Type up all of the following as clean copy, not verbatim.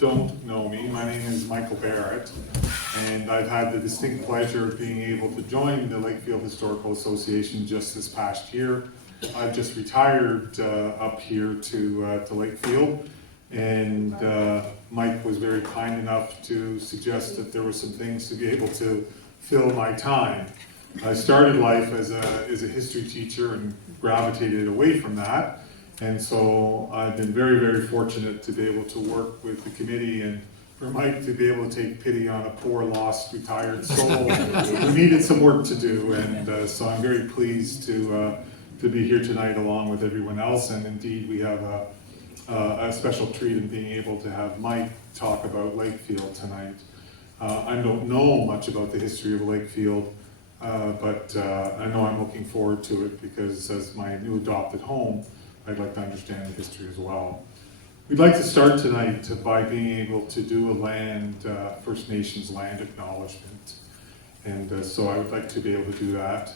don't know me, my name is Michael Barrett, and I've had the distinct pleasure of being able to join the Lakefield Historical Association just this past year. I've just retired up here to Lakefield, and Mike was very kind enough to suggest that there were some things to be able to fill my time. I started life as a history teacher and gravitated away from that. And so I've been very, very fortunate to be able to work with the committee and for Mike to be able to take pity on a poor, lost, retired soul who needed some work to do. And so I'm very pleased to be here tonight along with everyone else. And indeed, we have a special treat in being able to have Mike talk about Lakefield tonight. I don't know much about the history of Lakefield, but I know I'm looking forward to it because as my new adopted home, I'd like to understand the history as well. We'd like to start tonight by being able to do a First Nations land acknowledgement. And so I would like to be able to do that.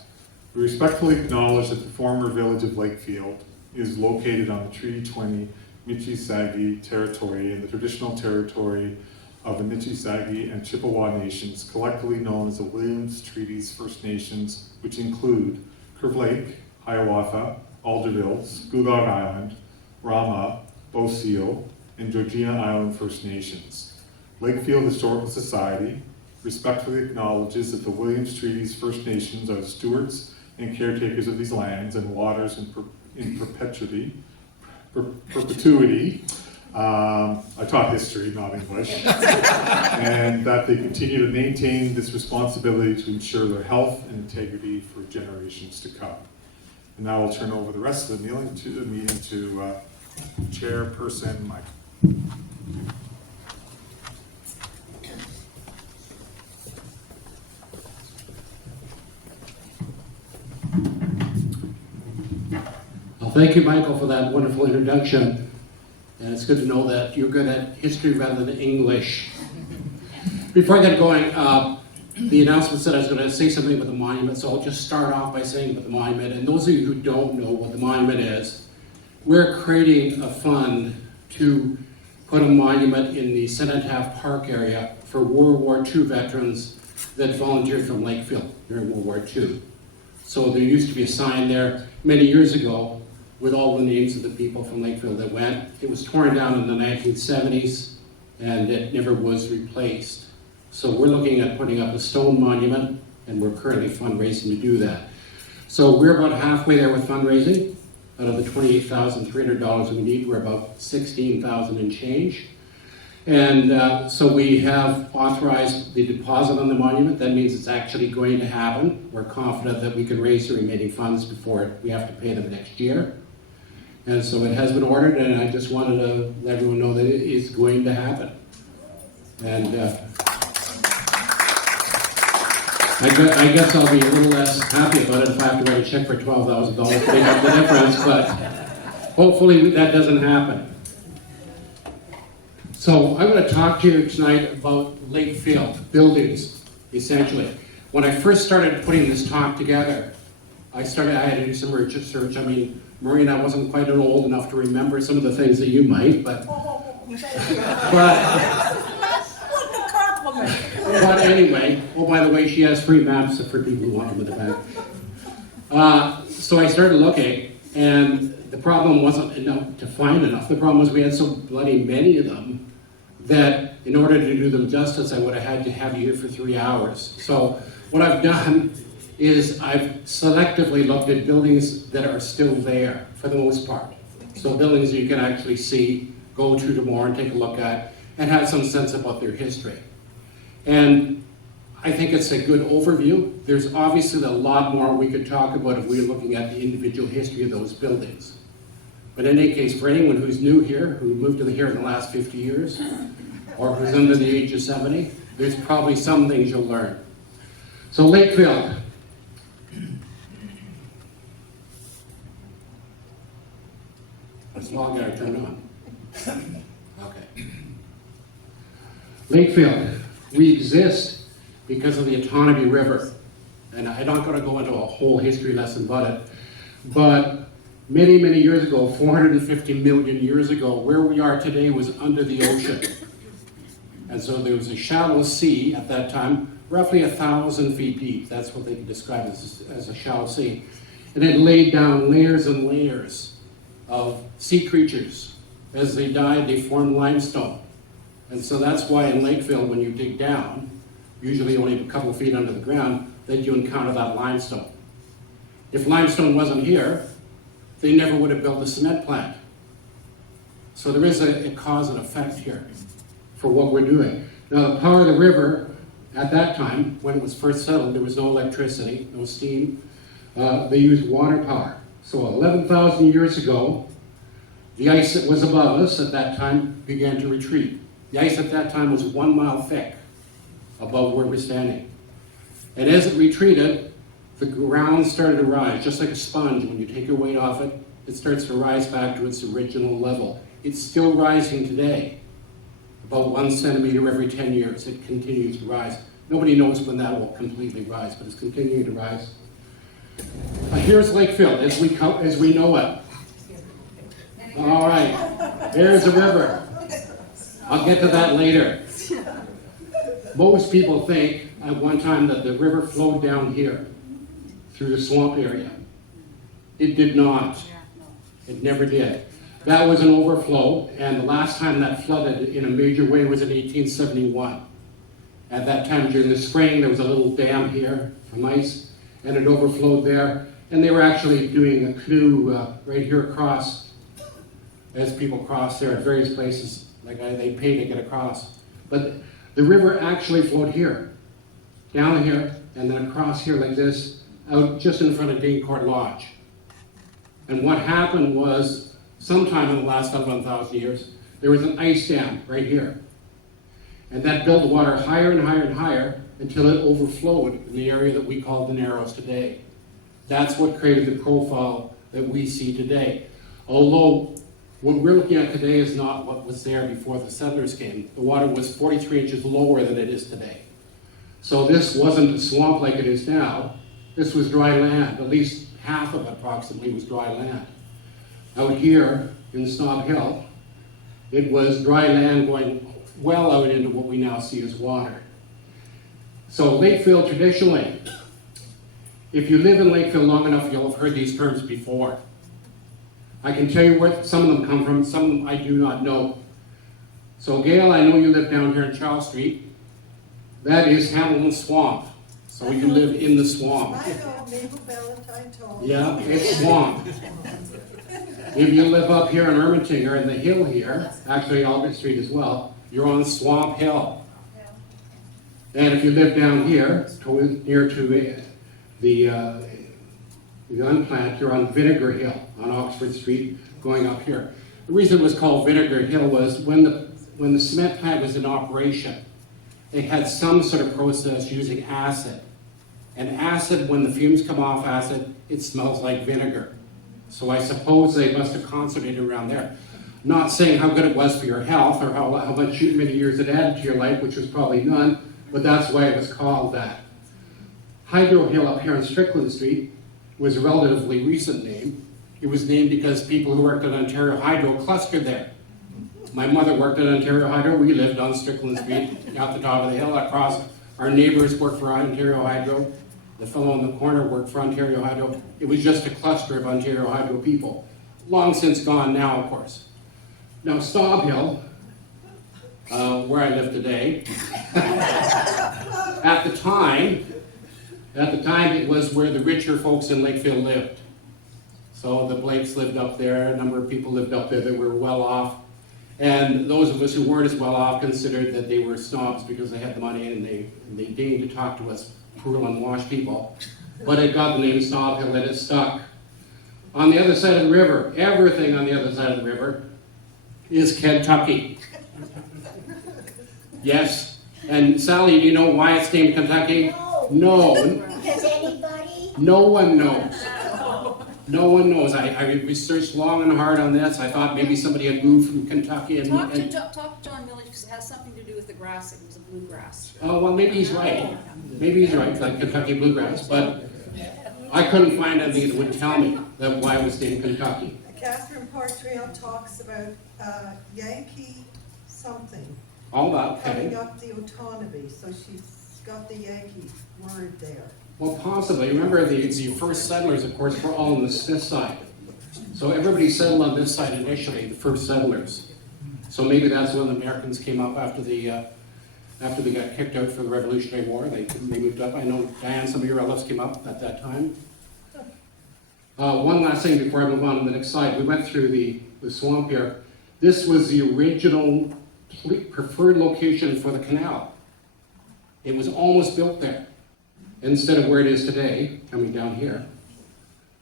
We respectfully acknowledge that the former village of Lakefield is located on the Treaty 20 Michi-Sagi territory in the traditional territory of the Michi-Sagi and Chippewa nations, collectively known as the Williams Treaties First Nations, which include Curve Lake, Hiawatha, Aldervilles, Gugog Island, Rama, Boseal, and Georgina Island First Nations. Lakefield Historical Society respectfully acknowledges that the Williams Treaties First Nations are the stewards and caretakers of these lands and waters in perpetuity. I taught history, not English. And that they continue to maintain this responsibility to ensure their health and integrity for generations to come. And now I'll turn over the rest of the meeting to Chairperson Mike. Well, thank you, Michael, for that wonderful introduction. And it's good to know that you're good at history rather than English. Before I get going, the announcement said I was going to say something about the monument, so I'll just start off by saying about the monument. And those of you who don't know what the monument is, we're creating a fund to put a monument in the Cenotaph Park area for World War II veterans that volunteered from Lakefield during World War II. So there used to be a sign there many years ago with all the names of the people from Lakefield that went. It was torn down in the 1970s and it never was replaced. So we're looking at putting up a stone monument and we're currently fundraising to do that. So we're about halfway there with fundraising. Out of the $28,300 we need, we're about $16,000 and change. And so we have authorized the deposit on the monument. That means it's actually going to happen. We're confident that we can raise the remaining funds before we have to pay them next year. And so it has been ordered, and I just wanted to let everyone know that it is going to happen. And I guess I'll be a little less happy about it if I have to write a check for $12,000 to make up the difference, but hopefully that doesn't happen. So I'm going to talk to you tonight about Lakefield buildings, essentially. When I first started putting this talk together, I had to do some research. I mean, Maureen and I wasn't quite old enough to remember some of the things that you might, but anyway, oh, by the way, she has free maps for people who want them in the back. So I started looking, and the problem wasn't enough to find enough. The problem was we had so bloody many of them that in order to do them justice, I would have had to have you here for 3 hours. So what I've done is I've selectively looked at buildings that are still there for the most part. So buildings that you can actually see, go to tomorrow and take a look at, and have some sense about their history. And I think it's a good overview. There's obviously a lot more we could talk about if we were looking at the individual history of those buildings. But in any case, for anyone who's new here, who moved to here in the last 50 years, or who's under the age of 70, there's probably some things you'll learn. So Lakefield. That's long gotta turn on. Okay. Lakefield. We exist because of the Autonomy River. And I'm not going to go into a whole history lesson about it, but many, many years ago, 450 million years ago, where we are today was under the ocean. And so there was a shallow sea at that time, roughly 1,000 feet deep. That's what they could describe as a shallow sea. And it laid down layers and layers of sea creatures. As they died, they formed limestone. And so that's why in Lakefield, when you dig down, usually only a couple of feet under the ground, that you encounter that limestone. If limestone wasn't here, they never would have built a cement plant. So there is a cause and effect here for what we're doing. Now, the power of the river, at that time, when it was first settled, there was no electricity, no steam. They used water power. So 11,000 years ago, the ice that was above us at that time began to retreat. The ice at that time was 1 mile thick above where we're standing. And as it retreated, the ground started to rise, just like a sponge. When you take your weight off it, it starts to rise back to its original level. It's still rising today, about 1 centimeter every 10 years. It continues to rise. Nobody knows when that will completely rise, but it's continuing to rise. Here's Lakefield as we know it. All right, there's a river. I'll get to that later. Most people think at one time that the river flowed down here through the swamp area. It did not. It never did. That was an overflow, and the last time that flooded in a major way was in 1871. At that time during the spring, there was a little dam here from ice, and it overflowed there. And they were actually doing a canoe right here across as people crossed there at various places. Like they paid to get across. But the river actually flowed here, down here, and then across here like this, out just in front of Danecourt Lodge. And what happened was, sometime in the last 11,000 years, there was an ice dam right here. And that built the water higher and higher and higher until it overflowed in the area that we call the Narrows today. That's what created the profile that we see today. Although what we're looking at today is not what was there before the settlers came. The water was 43 inches lower than it is today. So this wasn't a swamp like it is now. This was dry land. At least half of it approximately was dry land. Out here in Snob Hill, it was dry land going well out into what we now see as water. So Lakefield traditionally, if you live in Lakefield long enough, you'll have heard these terms before. I can tell you where some of them come from, some of them I do not know. So Gail, I know you live down here in Charles Street. That is Hamilton Swamp. So you live in the swamp. I know, Mabel Valentine told me. Yeah, it's swamp. If you live up here in Ermiting or in the hill here, actually Albert Street as well, you're on Swamp Hill. And if you live down here, near to the gun plant, you're on Vinegar Hill on Oxford Street going up here. The reason it was called Vinegar Hill was when the cement plant was in operation, they had some sort of process using acid. And acid, when the fumes come off acid, it smells like vinegar. So I suppose they must have concentrated around there. Not saying how good it was for your health or how many years it added to your life, which was probably none, but that's why it was called that. Hydro Hill up here on Strickland Street was a relatively recent name. It was named because people who worked at Ontario Hydro clustered there. My mother worked at Ontario Hydro. We lived on Strickland Street at the top of the hill across. Our neighbors worked for Ontario Hydro. The fellow in the corner worked for Ontario Hydro. It was just a cluster of Ontario Hydro people. Long since gone now, of course. Now, Snob Hill, where I live today, at the time it was where the richer folks in Lakefield lived. So the Blakes lived up there, a number of people lived up there that were well off. And those of us who weren't as well off considered that they were snobs because they had the money and they deigned to talk to us poor unwashed people. But it got the name Snob Hill and it stuck. On the other side of the river, everything on the other side of the river is Kentucky. Yes. And Sally, do you know why it's named Kentucky? No. Does anybody? No one knows. No one knows. I researched long and hard on this. I thought maybe somebody had moved from Kentucky and... Talk to John Millage, because it has something to do with the grass. It was a bluegrass. Oh, well, maybe he's right. Maybe he's right, like Kentucky bluegrass. But I couldn't find anything that would tell me that why it was named Kentucky. Catherine Portrell talks about Yankee something. All that, Coming okay. up the autonomy, so she's got the Yankee word there. Well, possibly. Remember, the first settlers, of course, were all on the Smith side. So everybody settled on this side initially, the first settlers. So maybe that's when the Americans came up after they got kicked out for the Revolutionary War. They moved up. I know, Diane, some of your relatives came up at that time. One last thing before I move on to the next slide. We went through the swamp here. This was the original preferred location for the canal. It was almost built there, instead of where it is today, coming down here.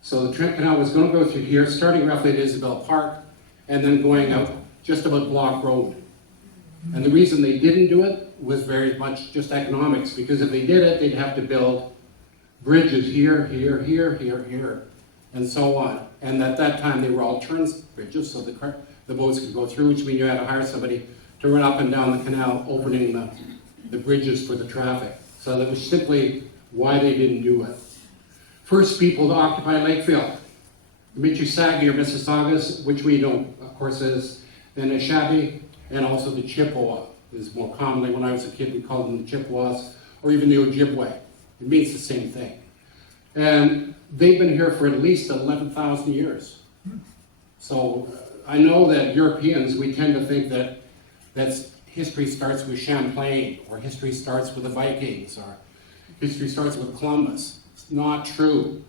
So the Trent Canal was going to go through here, starting roughly at Isabel Park, and then going out just about Block Road. And the reason they didn't do it was very much just economics, because if they did it, they'd have to build bridges here, here, here, here, here, and so on. And at that time, they were all turn bridges, so the boats could go through, which means you had to hire somebody to run up and down the canal, opening the bridges for the traffic. So that was simply why they didn't do it. First people to occupy Lakefield, the Michusagi or Mississaugas, which we know, of course, is the Nishabi, and also the Chippewa is more commonly, when I was a kid, we called them the Chippewas, or even the Ojibwe. It means the same thing. And they've been here for at least 11,000 years. So I know that Europeans, we tend to think that history starts with Champlain, or history starts with the Vikings, or history starts with Columbus. It's not true.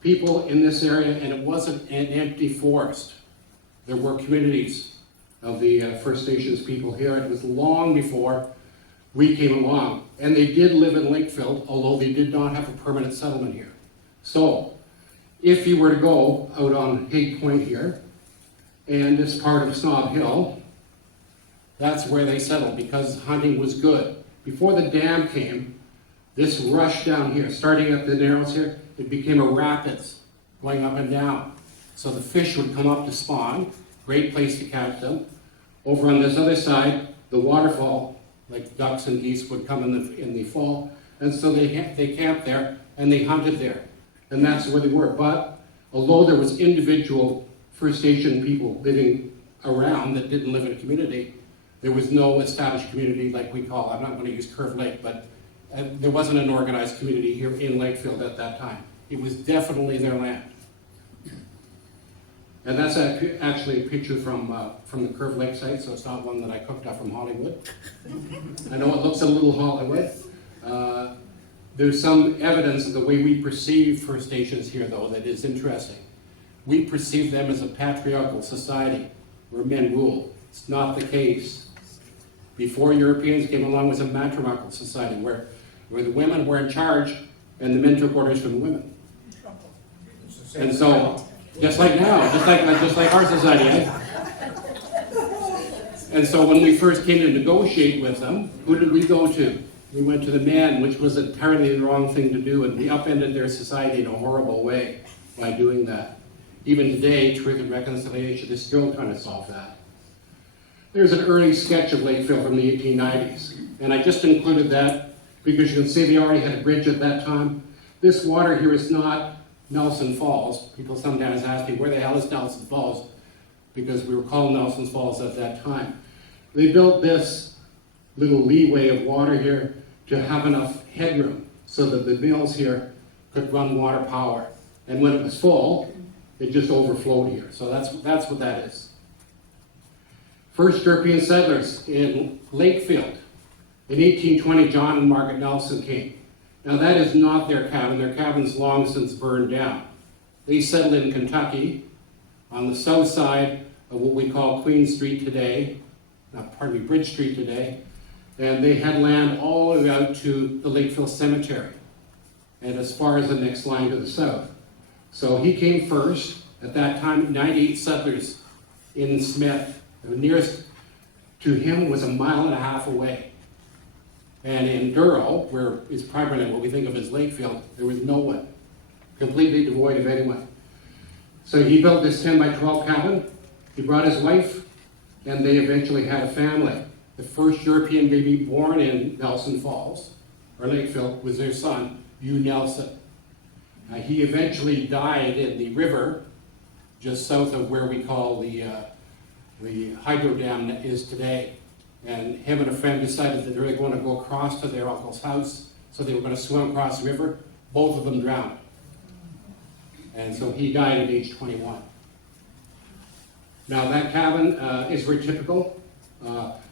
People in this area, and it wasn't an empty forest. There were communities of the First Nations people here. It was long before we came along. And they did live in Lakefield, although they did not have a permanent settlement here. So, if you were to go out on Hague Point here, and this part of Snob Hill, that's where they settled, because hunting was good. Before the dam came, this rush down here, starting at the Narrows here, it became a rapids going up and down. So the fish would come up to spawn, great place to catch them. Over on this other side, the waterfall, like ducks and geese, would come in the fall, and so they camped there and they hunted there, and that's where they were. But although there was individual First Nation people living around that didn't live in a community, there was no established community like we call. I'm not going to use Curve Lake, but there wasn't an organized community here in Lakefield at that time. It was definitely their land. And that's actually a picture from the Curve Lake site, so it's not one that I cooked up from Hollywood. I know it looks a little Hollywood. There's some evidence of the way we perceive First Nations here, though, that is interesting. We perceive them as a patriarchal society where men rule. It's not the case. Before Europeans came along, it was a matriarchal society where the women were in charge and the men took orders from the women. And so, just like now, just like our society, eh? And so when we first came to negotiate with them, who did we go to? We went to the men, which was entirely the wrong thing to do, and we upended their society in a horrible way by doing that. Even today, Truth and Reconciliation is still trying to solve that. There's an early sketch of Lakefield from the 1890s, and I just included that because you can see they already had a bridge at that time. This water here is not Nelson Falls. People sometimes ask me, where the hell is Nelson Falls? Because we were called Nelson Falls at that time. They built this little leeway of water here to have enough headroom so that the mills here could run water power. And when it was full, it just overflowed here. So that's what that is. First European settlers in Lakefield. In 1820, John and Margaret Nelson came. Now that is not their cabin. Their cabin's long since burned down. They settled in Kentucky on the south side of what we call Queen Street today, Bridge Street today, and they had land all the way out to the Lakefield Cemetery and as far as the next line to the south. So he came first. At that time, 98 settlers in Smith. The nearest to him was 1.5 miles away. And in Durrow, where is primarily what we think of as Lakefield, there was no one, completely devoid of anyone. So he built this 10 by 12 cabin. He brought his wife, and they eventually had a family. The first European baby born in Nelson Falls, or Lakefield, was their son, Hugh Nelson. He eventually died in the river just south of where we call the hydro dam that is today. And him and a friend decided that they were going to go across to their uncle's house, so they were going to swim across the river. Both of them drowned. And so he died at age 21. Now that cabin is very typical.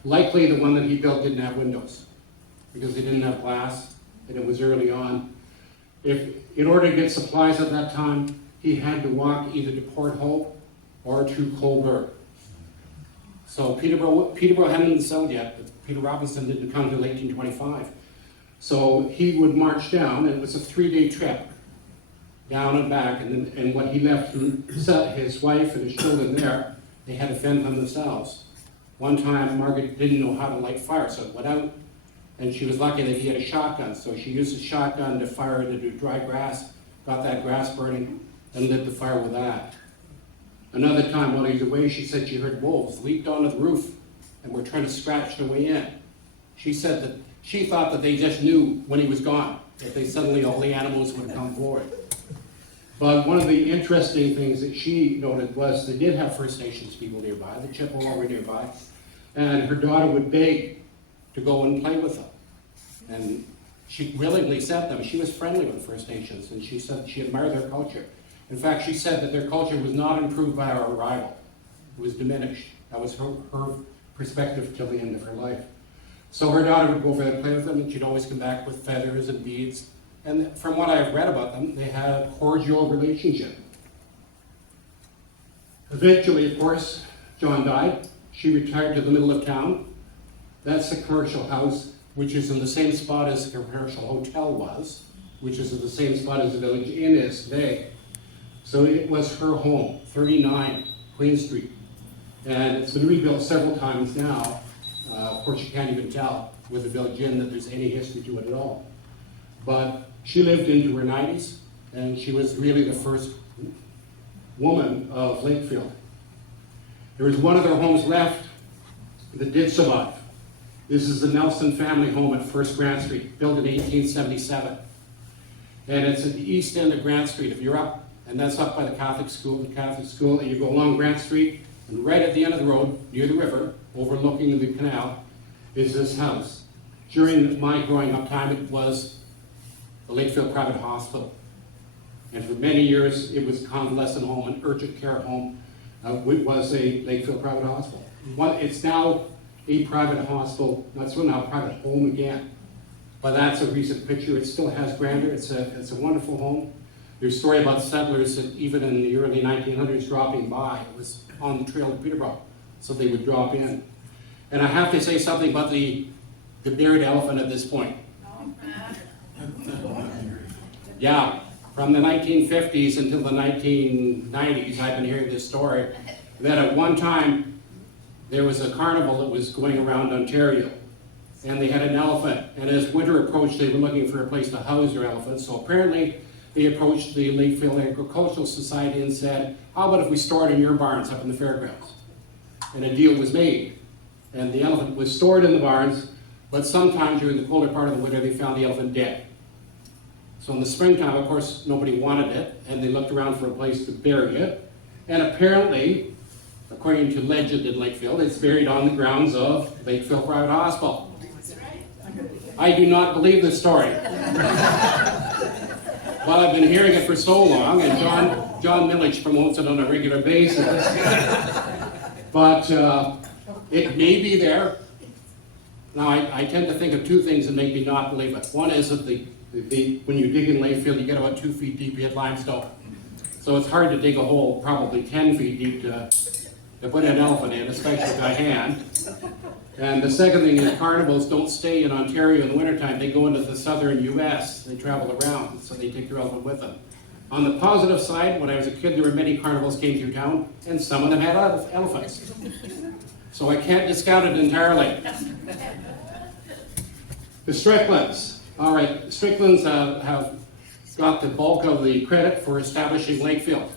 Likely the one that he built didn't have windows because they didn't have glass, and it was early on. In order to get supplies at that time, he had to walk either to Port Hope or to Colbert. So Peterborough hadn't been settled yet, but Peter Robinson didn't come until 1825. So he would march down, and it was a 3-day trip, down and back, and what he left his wife and his children there, they had to fend for themselves. One time, Margaret didn't know how to light fire, so it went out, and she was lucky that he had a shotgun, so she used the shotgun to fire into dry grass, got that grass burning, and lit the fire with that. Another time while he was away, she said she heard wolves leaped onto the roof and were trying to scratch their way in. She said that she thought that they just knew when he was gone, that they suddenly all the animals would come forward. But one of the interesting things that she noted was they did have First Nations people nearby, the Chippewa were nearby, and her daughter would beg to go and play with them. And she willingly sent them. She was friendly with the First Nations, and she said she admired their culture. In fact, she said that their culture was not improved by our arrival. It was diminished. That was her perspective till the end of her life. So her daughter would go over there and play with them, and she'd always come back with feathers and beads. And from what I've read about them, they had a cordial relationship. Eventually, of course, John died. She retired to the middle of town. That's the commercial house, which is in the same spot as the commercial hotel was, which is in the same spot as the Village Inn is today. So it was her home, 39 Queen Street. And it's been rebuilt several times now. Of course, you can't even tell with the Village Inn that there's any history to it at all. But she lived into her 90s, and she was really the first woman of Lakefield. There was one of their homes left that did survive. This is the Nelson family home at First Grant Street, built in 1877. And it's at the east end of Grant Street. If you're up, and that's up by the Catholic school, and you go along Grant Street, and right at the end of the road, near the river, overlooking the canal, is this house. During my growing up time, it was the Lakefield Private Hospital. And for many years, it was a convalescent home, an urgent care home. It was a Lakefield Private Hospital. It's now a private hospital, that's now a private home again. But that's a recent picture. It still has grandeur. It's a wonderful home. There's a story about settlers that even in the early 1900s dropping by. It was on the trail to Peterborough, so they would drop in. And I have to say something about the buried elephant at this point. Yeah, from the 1950s until the 1990s, I've been hearing this story, that at one time there was a carnival that was going around Ontario, and they had an elephant, and as winter approached, they were looking for a place to house their elephants, so apparently they approached the Lakefield Agricultural Society and said, how about if we store it in your barns up in the fairgrounds? And a deal was made, and the elephant was stored in the barns, but sometime during the colder part of the winter, they found the elephant dead. So in the springtime, of course, nobody wanted it, and they looked around for a place to bury it. And apparently, according to legend in Lakefield, it's buried on the grounds of Lakefield Private Hospital. I do not believe this story. But I've been hearing it for so long, and John Millich promotes it on a regular basis. But it may be there. Now, I tend to think of two things that make me not believe it. One is that when you dig in Lakefield, you get about 2 feet deep, you hit limestone. So it's hard to dig a hole probably 10 feet deep to put an elephant in, especially by hand. And the second thing is carnivals don't stay in Ontario in the wintertime. They go into the southern US. They travel around, so they take their elephant with them. On the positive side, when I was a kid, there were many carnivals came through town, and some of them had elephants. So I can't discount it entirely. The Stricklands. All right, Stricklands have got the bulk of the credit for establishing Lakefield.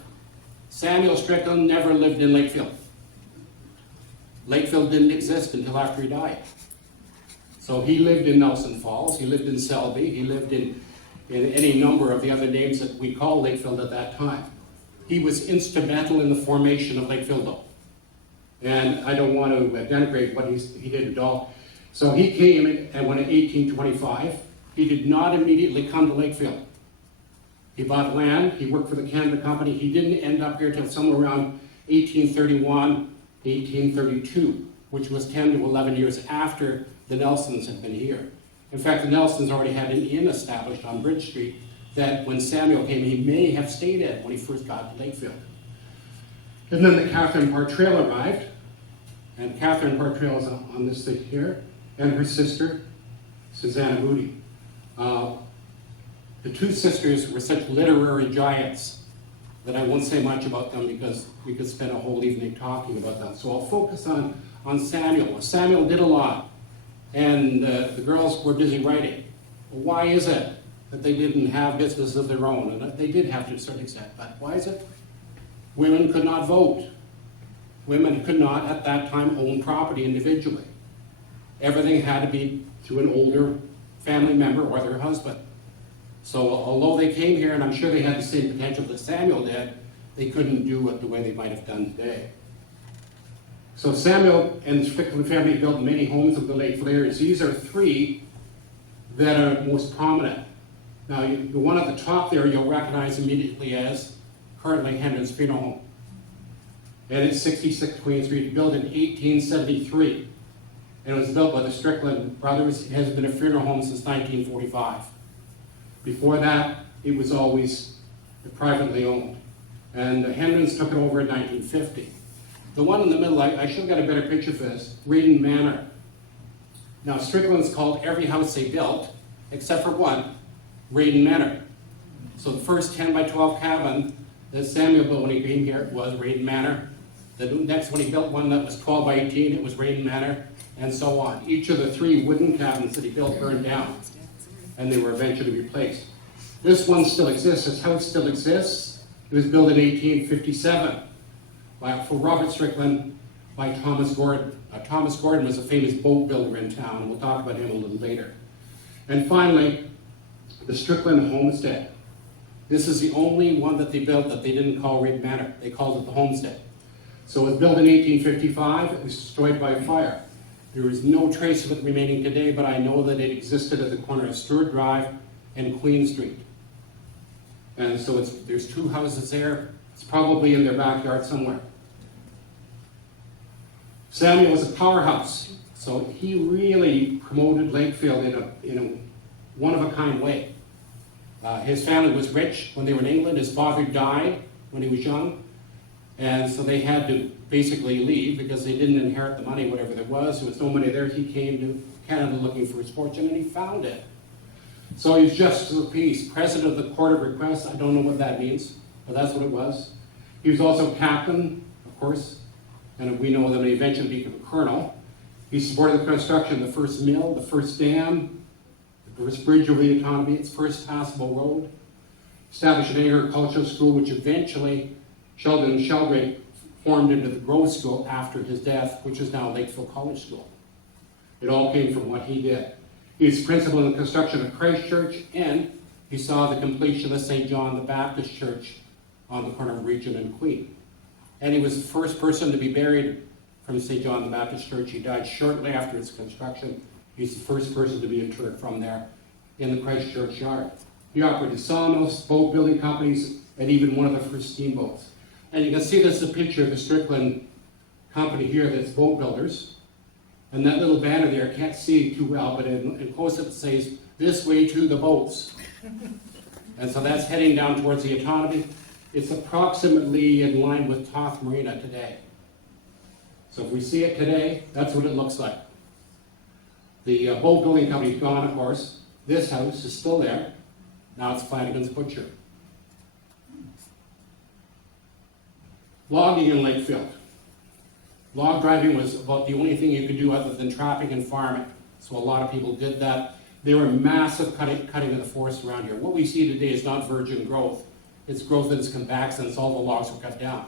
Samuel Strickland never lived in Lakefield. Lakefield didn't exist until after he died. So he lived in Nelson Falls, he lived in Selby, he lived in any number of the other names that we call Lakefield at that time. He was instrumental in the formation of Lakefield, though. And I don't want to denigrate what he did at all. So he came and when in 1825, he did not immediately come to Lakefield. He bought land, he worked for the Canada Company. He didn't end up here till somewhere around 1831, 1832, which was 10 to 11 years after the Nelsons had been here. In fact, the Nelsons already had an inn established on Bridge Street that when Samuel came, he may have stayed at when he first got to Lakefield. And then the Catherine Park Trail arrived, and Catherine Park Trail is on this thing here, and her sister, Susanna Moody. The two sisters were such literary giants that I won't say much about them because we could spend a whole evening talking about them. So I'll focus on Samuel. Samuel did a lot, and the girls were busy writing. Why is it that they didn't have business of their own? And they did have to a certain extent, but why is it? Women could not vote. Women could not, at that time, own property individually. Everything had to be through an older family member or their husband. So although they came here, and I'm sure they had the same potential that Samuel did, they couldn't do it the way they might have done today. So Samuel and the Strickland family built many homes of the Lakefield area. These are three that are most prominent. Now, the one at the top there you'll recognize immediately as currently Hendon's Funeral Home. And it's 66 Queen Street, built in 1873. And it was built by the Strickland brothers. It has been a funeral home since 1945. Before that, it was always privately owned. And the Hendons took it over in 1950. The one in the middle, I should have got a better picture for this, Radon Manor. Now, Strickland's called every house they built, except for one, Radon Manor. So the first 10 by 12 cabin that Samuel built when he came here was Radon Manor. The next one he built one that was 12 by 18, it was Radon Manor, and so on. Each of the three wooden cabins that he built burned down, and they were eventually replaced. This one still exists, this house still exists. It was built in 1857 for Robert Strickland by Thomas Gordon. Thomas Gordon was a famous boat builder in town, and we'll talk about him a little later. And finally, the Strickland Homestead. This is the only one that they built that they didn't call Radon Manor. They called it the Homestead. So it was built in 1855. It was destroyed by fire. There is no trace of it remaining today, but I know that it existed at the corner of Stewart Drive and Queen Street. And so there's two houses there. It's probably in their backyard somewhere. Samuel was a powerhouse, so he really promoted Lakefield in a one-of-a-kind way. His family was rich when they were in England. His father died when he was young, and so they had to basically leave because they didn't inherit the money, whatever there was. There was no money there. He came to Canada looking for his fortune, and he found it. So he's Justice of the Peace, President of the Court of Request. I don't know what that means, but that's what it was. He was also captain, of course, and we know that he eventually became a colonel. He supported the construction of the first mill, the first dam, the first bridge over the Otonabee, its first passable road. Established an agricultural school, which eventually Sheldon and Sheldrake formed into the Grove School after his death, which is now Lakefield College School. It all came from what he did. He was principal in the construction of Christ Church, and he saw the completion of St. John the Baptist Church on the corner of Regent and Queen. And he was the first person to be buried from St. John the Baptist Church. He died shortly after its construction. He's the first person to be interred from there in the Christ Church yard. He operated sawmills, boat building companies, and even one of the first steamboats. And you can see this is a picture of the Strickland company here that's boat builders. And that little banner there, can't see too well, but in close-up it says, "This way to the boats." And so that's heading down towards the Otonabee. It's approximately in line with Toth Marina today. So if we see it today, that's what it looks like. The boat building company's gone, of course. This house is still there. Now it's Flanagan's Butcher. Logging in Lakefield. Log driving was about the only thing you could do other than trapping and farming. So a lot of people did that. There were massive cutting of the forest around here. What we see today is not virgin growth. It's growth that has come back since all the logs were cut down.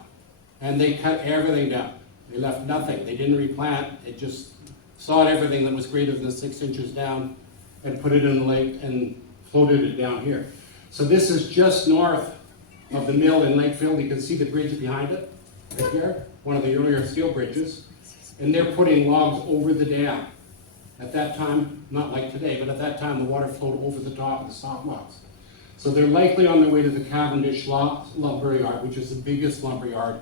And they cut everything down. They left nothing. They didn't replant. They just sawed everything that was greater than 6 inches down and put it in the lake and floated it down here. So this is just north of the mill in Lakefield. You can see the bridge behind it, right here. one of the earlier steel bridges, and they're putting logs over the dam. At that time, not like today, but at that time, the water flowed over the top of the stop logs. So they're likely on their way to the Cavendish lumber yard, which is the biggest lumber yard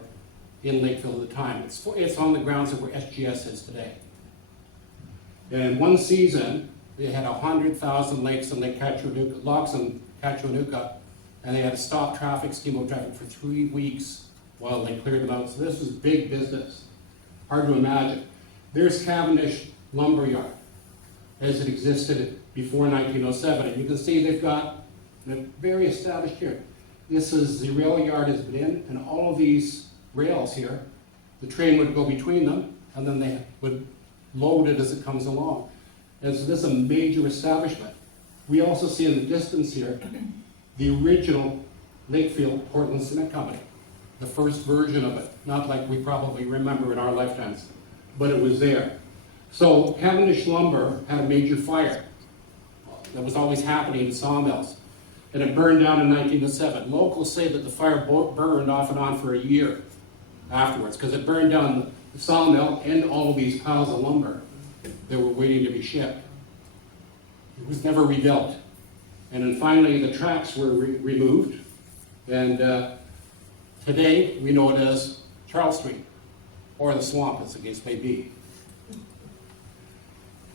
in Lakefield at the time. It's on the grounds of where SGS is today. And in one season, they had 100,000 lakes in Lake Cachuanuka, logs in Cachuanuka, and they had to stop traffic, steamboat traffic for 3 weeks while they cleared them out. So this was big business. Hard to imagine. There's Cavendish lumber yard as it existed before 1907. And you can see they've got a very established here. This is the rail yard has been in, and all of these rails here, the train would go between them, and then they would load it as it comes along. And so this is a major establishment. We also see in the distance here, the original Lakefield Portland Cement Company, the first version of it, not like we probably remember in our lifetimes, but it was there. So Cavendish Lumber had a major fire that was always happening in sawmills, and it burned down in 1907. Locals say that the fire burned off and on for a year afterwards, because it burned down the sawmill and all of these piles of lumber that were waiting to be shipped. It was never rebuilt. And then finally the tracks were removed, and today we know it as Charles Street, or the swamp as the case may be.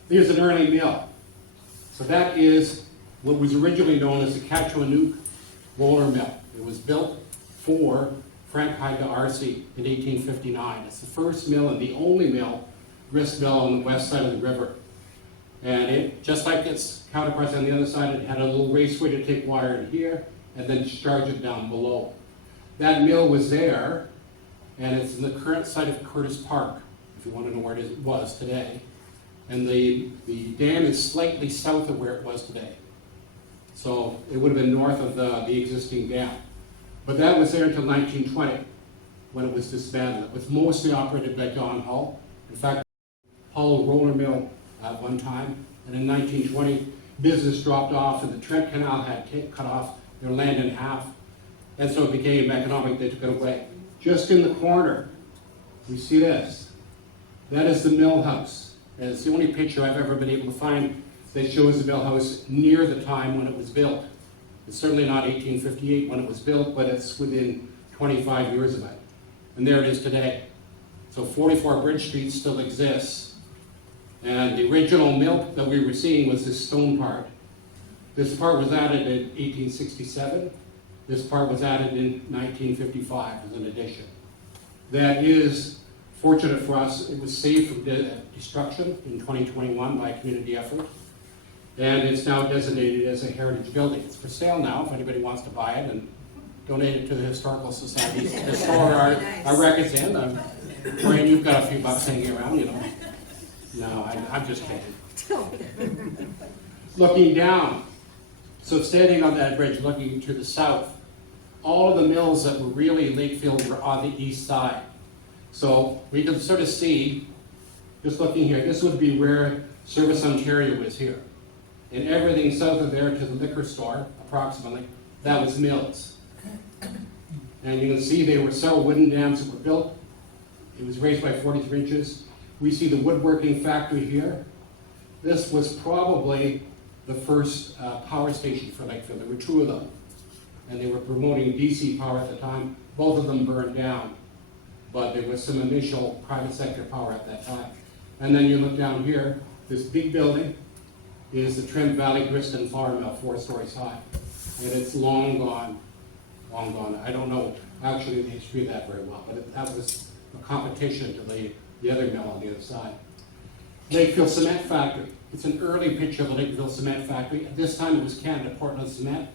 Here's an early mill. So that is what was originally known as the Cachuanuka roller mill. It was built for Frank Hyde RC in 1859. It's the first mill and the only mill, grist mill on the west side of the river. And it, just like its counterparts on the other side, it had a little raceway to take water in here and then discharge it down below. That mill was there, and it's in the current site of Curtis Park, if you want to know where it was today. And the dam is slightly south of where it was today. So it would have been north of the existing dam. But that was there until 1920, when it was disbanded. It was mostly operated by John Hull. In fact, Hull roller mill at one time. And in 1920, business dropped off and the Trent Canal had cut off their land in half. And so it became economic, they took it away. Just in the corner, we see this. That is the mill house. And it's the only picture I've ever been able to find that shows the mill house near the time when it was built. It's certainly not 1858 when it was built, but it's within 25 years of it. And there it is today. So 44 Bridge Street still exists. And the original mill that we were seeing was this stone part. This part was added in 1867. This part was added in 1955 as an addition. That is fortunate for us. It was saved from destruction in 2021 by a community effort. And it's now designated as a heritage building. It's for sale now if anybody wants to buy it and donate it to the Historical Society to store our records in. Brian, you've got a few bucks hanging around, you know. No, I'm just kidding. Looking down, so standing on that bridge looking to the south, all of the mills that were really Lakefield were on the east side. So we can sort of see, just looking here, this would be where Service Ontario is here. And everything south of there to the liquor store, approximately, that was mills. And you can see there were several wooden dams that were built. It was raised by 43 inches. We see the woodworking factory here. This was probably the first power station for Lakefield. There were 2 of them. And they were promoting DC power at the time. Both of them burned down. But there was some initial private sector power at that time. And then you look down here, this big building is the Trent Valley Grist and Flour Mill, 4 stories high. And it's long gone, long gone. I don't know actually the history of that very well, but that was a competition to the other mill on the other side. Lakefield Cement Factory. It's an early picture of the Lakefield Cement Factory. At this time it was Canada Portland Cement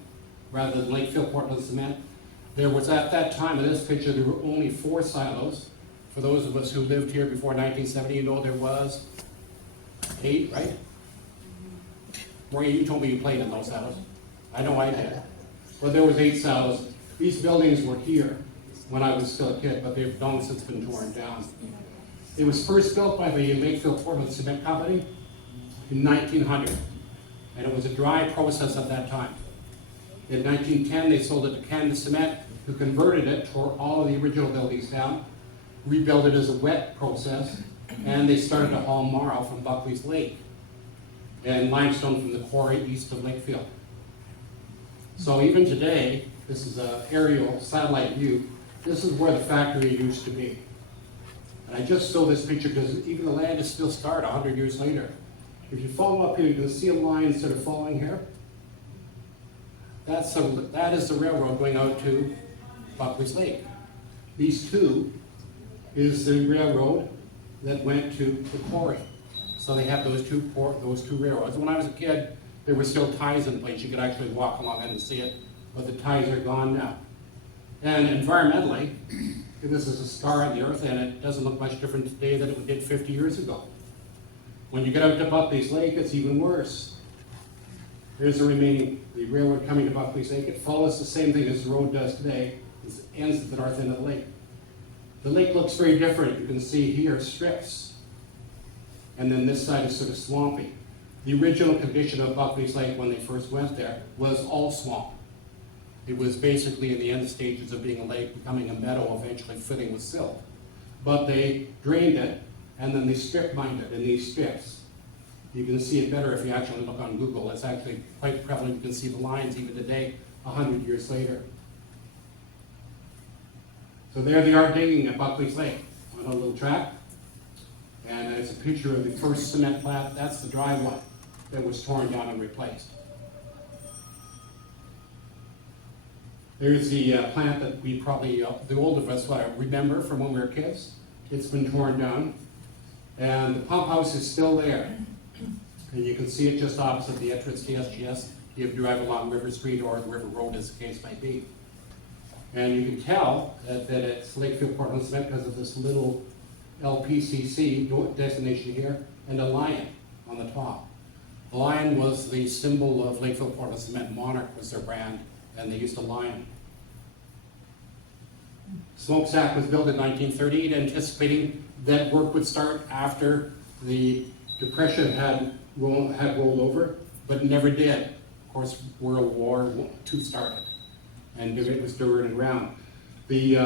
rather than Lakefield Portland Cement. There was at that time, in this picture, there were only 4 silos. For those of us who lived here before 1970, you know there was 8, right? Maureen, you told me you played in those silos. I know I did. Well, there was 8 silos. These buildings were here when I was still a kid, but they've long since been torn down. It was first built by the Lakefield Portland Cement Company in 1900, and it was a dry process at that time. In 1910, they sold it to Canada Cement, who converted it, tore all of the original buildings down, rebuilt it as a wet process, and they started to haul marl from Buckley's Lake and limestone from the quarry east of Lakefield. So even today, this is an aerial satellite view, this is where the factory used to be. And I just show this picture because even the land is still scarred 100 years later. If you follow up here, you can see a line sort of following here. That is the railroad going out to Buckley's Lake. These two is the railroad that went to the quarry. So they have those two railroads. When I was a kid, there were still ties in place. You could actually walk along and see it, but the ties are gone now. And environmentally, this is a scar on the earth, and it doesn't look much different today than it did 50 years ago. When you get out to Buckley's Lake, it's even worse. Here's the railroad coming to Buckley's Lake. It follows the same thing as the road does today. It ends at the north end of the lake. The lake looks very different. You can see here strips. And then this side is sort of swampy. The original condition of Buckley's Lake when they first went there was all swamp. It was basically in the end stages of being a lake, becoming a meadow, eventually filling with silt. But they drained it, and then they strip mined it in these strips. You can see it better if you actually look on Google. It's actually quite prevalent. You can see the lines even today, 100 years later. So there they are digging at Buckley's Lake on a little track. And it's a picture of the first cement plant. That's the dry one that was torn down and replaced. There's the plant that we probably, the older of us remember from when we were kids. It's been torn down. And the pump house is still there. And you can see it just opposite the entrance to SGS if you drive along River Street or River Road, as the case might be. And you can tell that it's Lakefield Portland Cement because of this little LPCC designation here and a lion on the top. The lion was the symbol of Lakefield Portland Cement. Monarch was their brand, and they used a lion. Smokestack was built in 1938, anticipating that work would start after the Depression had rolled over, but never did. Of course, World War II started, and it was diverted around. The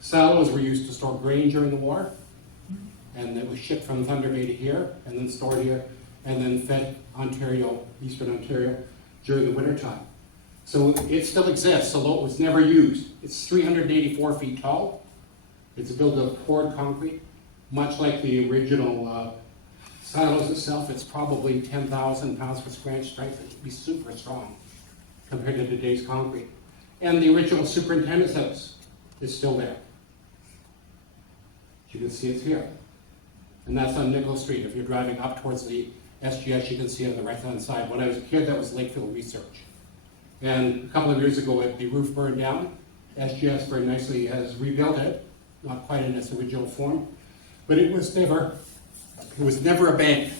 silos were used to store grain during the war, and it was shipped from Thunder Bay to here, and then stored here, and then fed Ontario, Eastern Ontario, during the wintertime. So it still exists, although it was never used. It's 384 feet tall. It's built of poured concrete, much like the original silos itself. It's probably 10,000 pounds per square inch strength. It would be super strong compared to today's concrete. And the original superintendent's house is still there. You can see it's here. And that's on Nicholl Street. If you're driving up towards the SGS, you can see it on the right-hand side. When I was a kid, that was Lakefield Research. And a couple of years ago, the roof burned down. SGS very nicely has rebuilt it, not quite in its original form, but it was never a bank.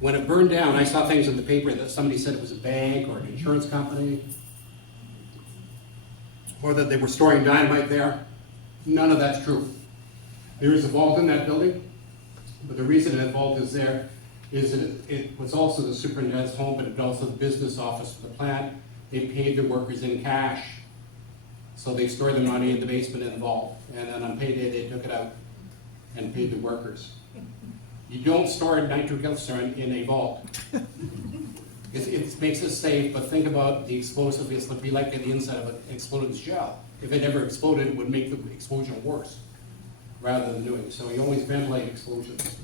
When it burned down, I saw things in the paper that somebody said it was a bank or an insurance company, or that they were storing dynamite there. None of that's true. There is a vault in that building, but the reason that vault is there is that it was also the superintendent's home, but it was also the business office for the plant. They paid their workers in cash. So they stored the money in the basement in the vault, and then on payday they took it out and paid the workers. You don't store nitroglycerin in a vault. It makes it safe, but think about the explosive. It would be like the inside of an exploded shell. If it ever exploded, it would make the explosion worse rather than doing so. You always ventilate explosions.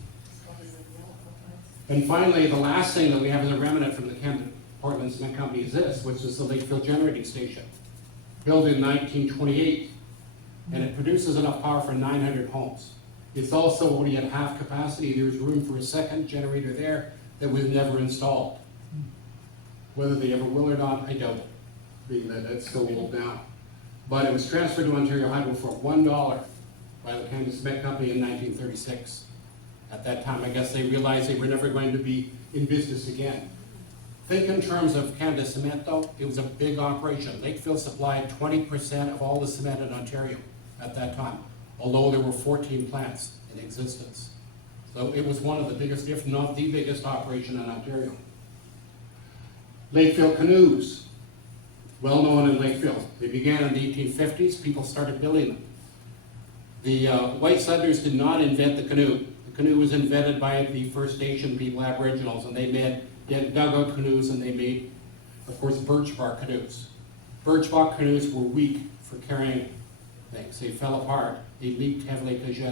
And finally, the last thing that we have as a remnant from the Portland Cement Company is this, which is the Lakefield Generating Station, built in 1928, and it produces enough power for 900 homes. It's also only at half capacity. There's room for a second generator there that was never installed. Whether they ever will or not, I doubt it, being that it's so old now. But it was transferred to Ontario Hydro for $1 by the Canada Cement Company in 1936. At that time, I guess they realized they were never going to be in business again. Think in terms of Canada Cement, though. It was a big operation. Lakefield supplied 20% of all the cement in Ontario at that time, although there were 14 plants in existence. So it was one of the biggest, if not the biggest operation in Ontario. Lakefield canoes, well known in Lakefield. They began in the 1850s. People started building them. The white settlers did not invent the canoe. The canoe was invented by the First Nation people, Aboriginals, and they made dugout canoes, and they made, of course, birch bark canoes. Birch bark canoes were weak for carrying things. They fell apart. They leaked heavily because you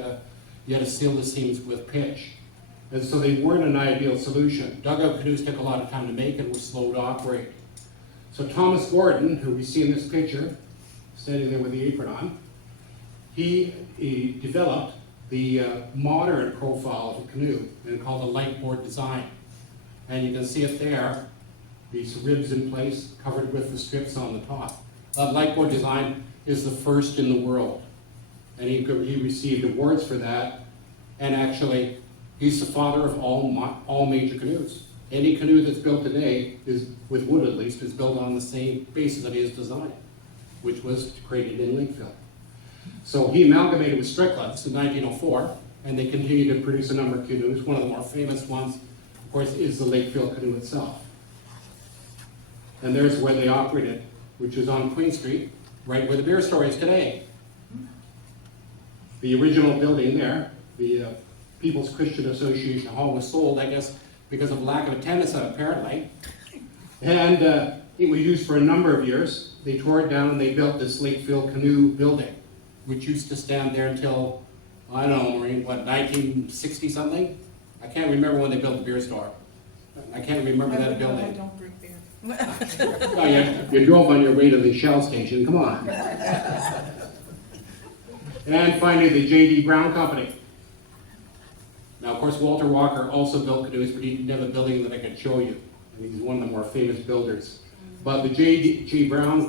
had to seal the seams with pitch. And so they weren't an ideal solution. Dugout canoes took a lot of time to make and were slow to operate. So Thomas Gordon, who we see in this picture, standing there with the apron on, he developed the modern profile of a canoe and called a lightboard design. And you can see it there, these ribs in place, covered with the strips on the top. Lightboard design is the first in the world. And he received awards for that. And actually, he's the father of all major canoes. Any canoe that's built today, is, with wood at least, is built on the same basis of his design, which was created in Lakefield. So he amalgamated with Strickland's in 1904, and they continued to produce a number of canoes. One of the more famous ones, of course, is the Lakefield canoe itself. And there's where they operated, which is on Queen Street, right where the beer store is today. The original building there, the People's Christian Association Hall, was sold, I guess, because of lack of attendance, apparently. And it was used for a number of years. They tore it down and they built this Lakefield canoe building, which used to stand there until, I don't know, Maureen, what, 1960 something? I can't remember when they built the beer store. I can't remember that I building. don't drink beer. Oh, you drove on your way to the Shell station, come on. And finally, the J.D. Brown Company. Now, of course, Walter Walker also built canoes, but he didn't have a building that I could show you. And he's one of the more famous builders. But the J.D. Brown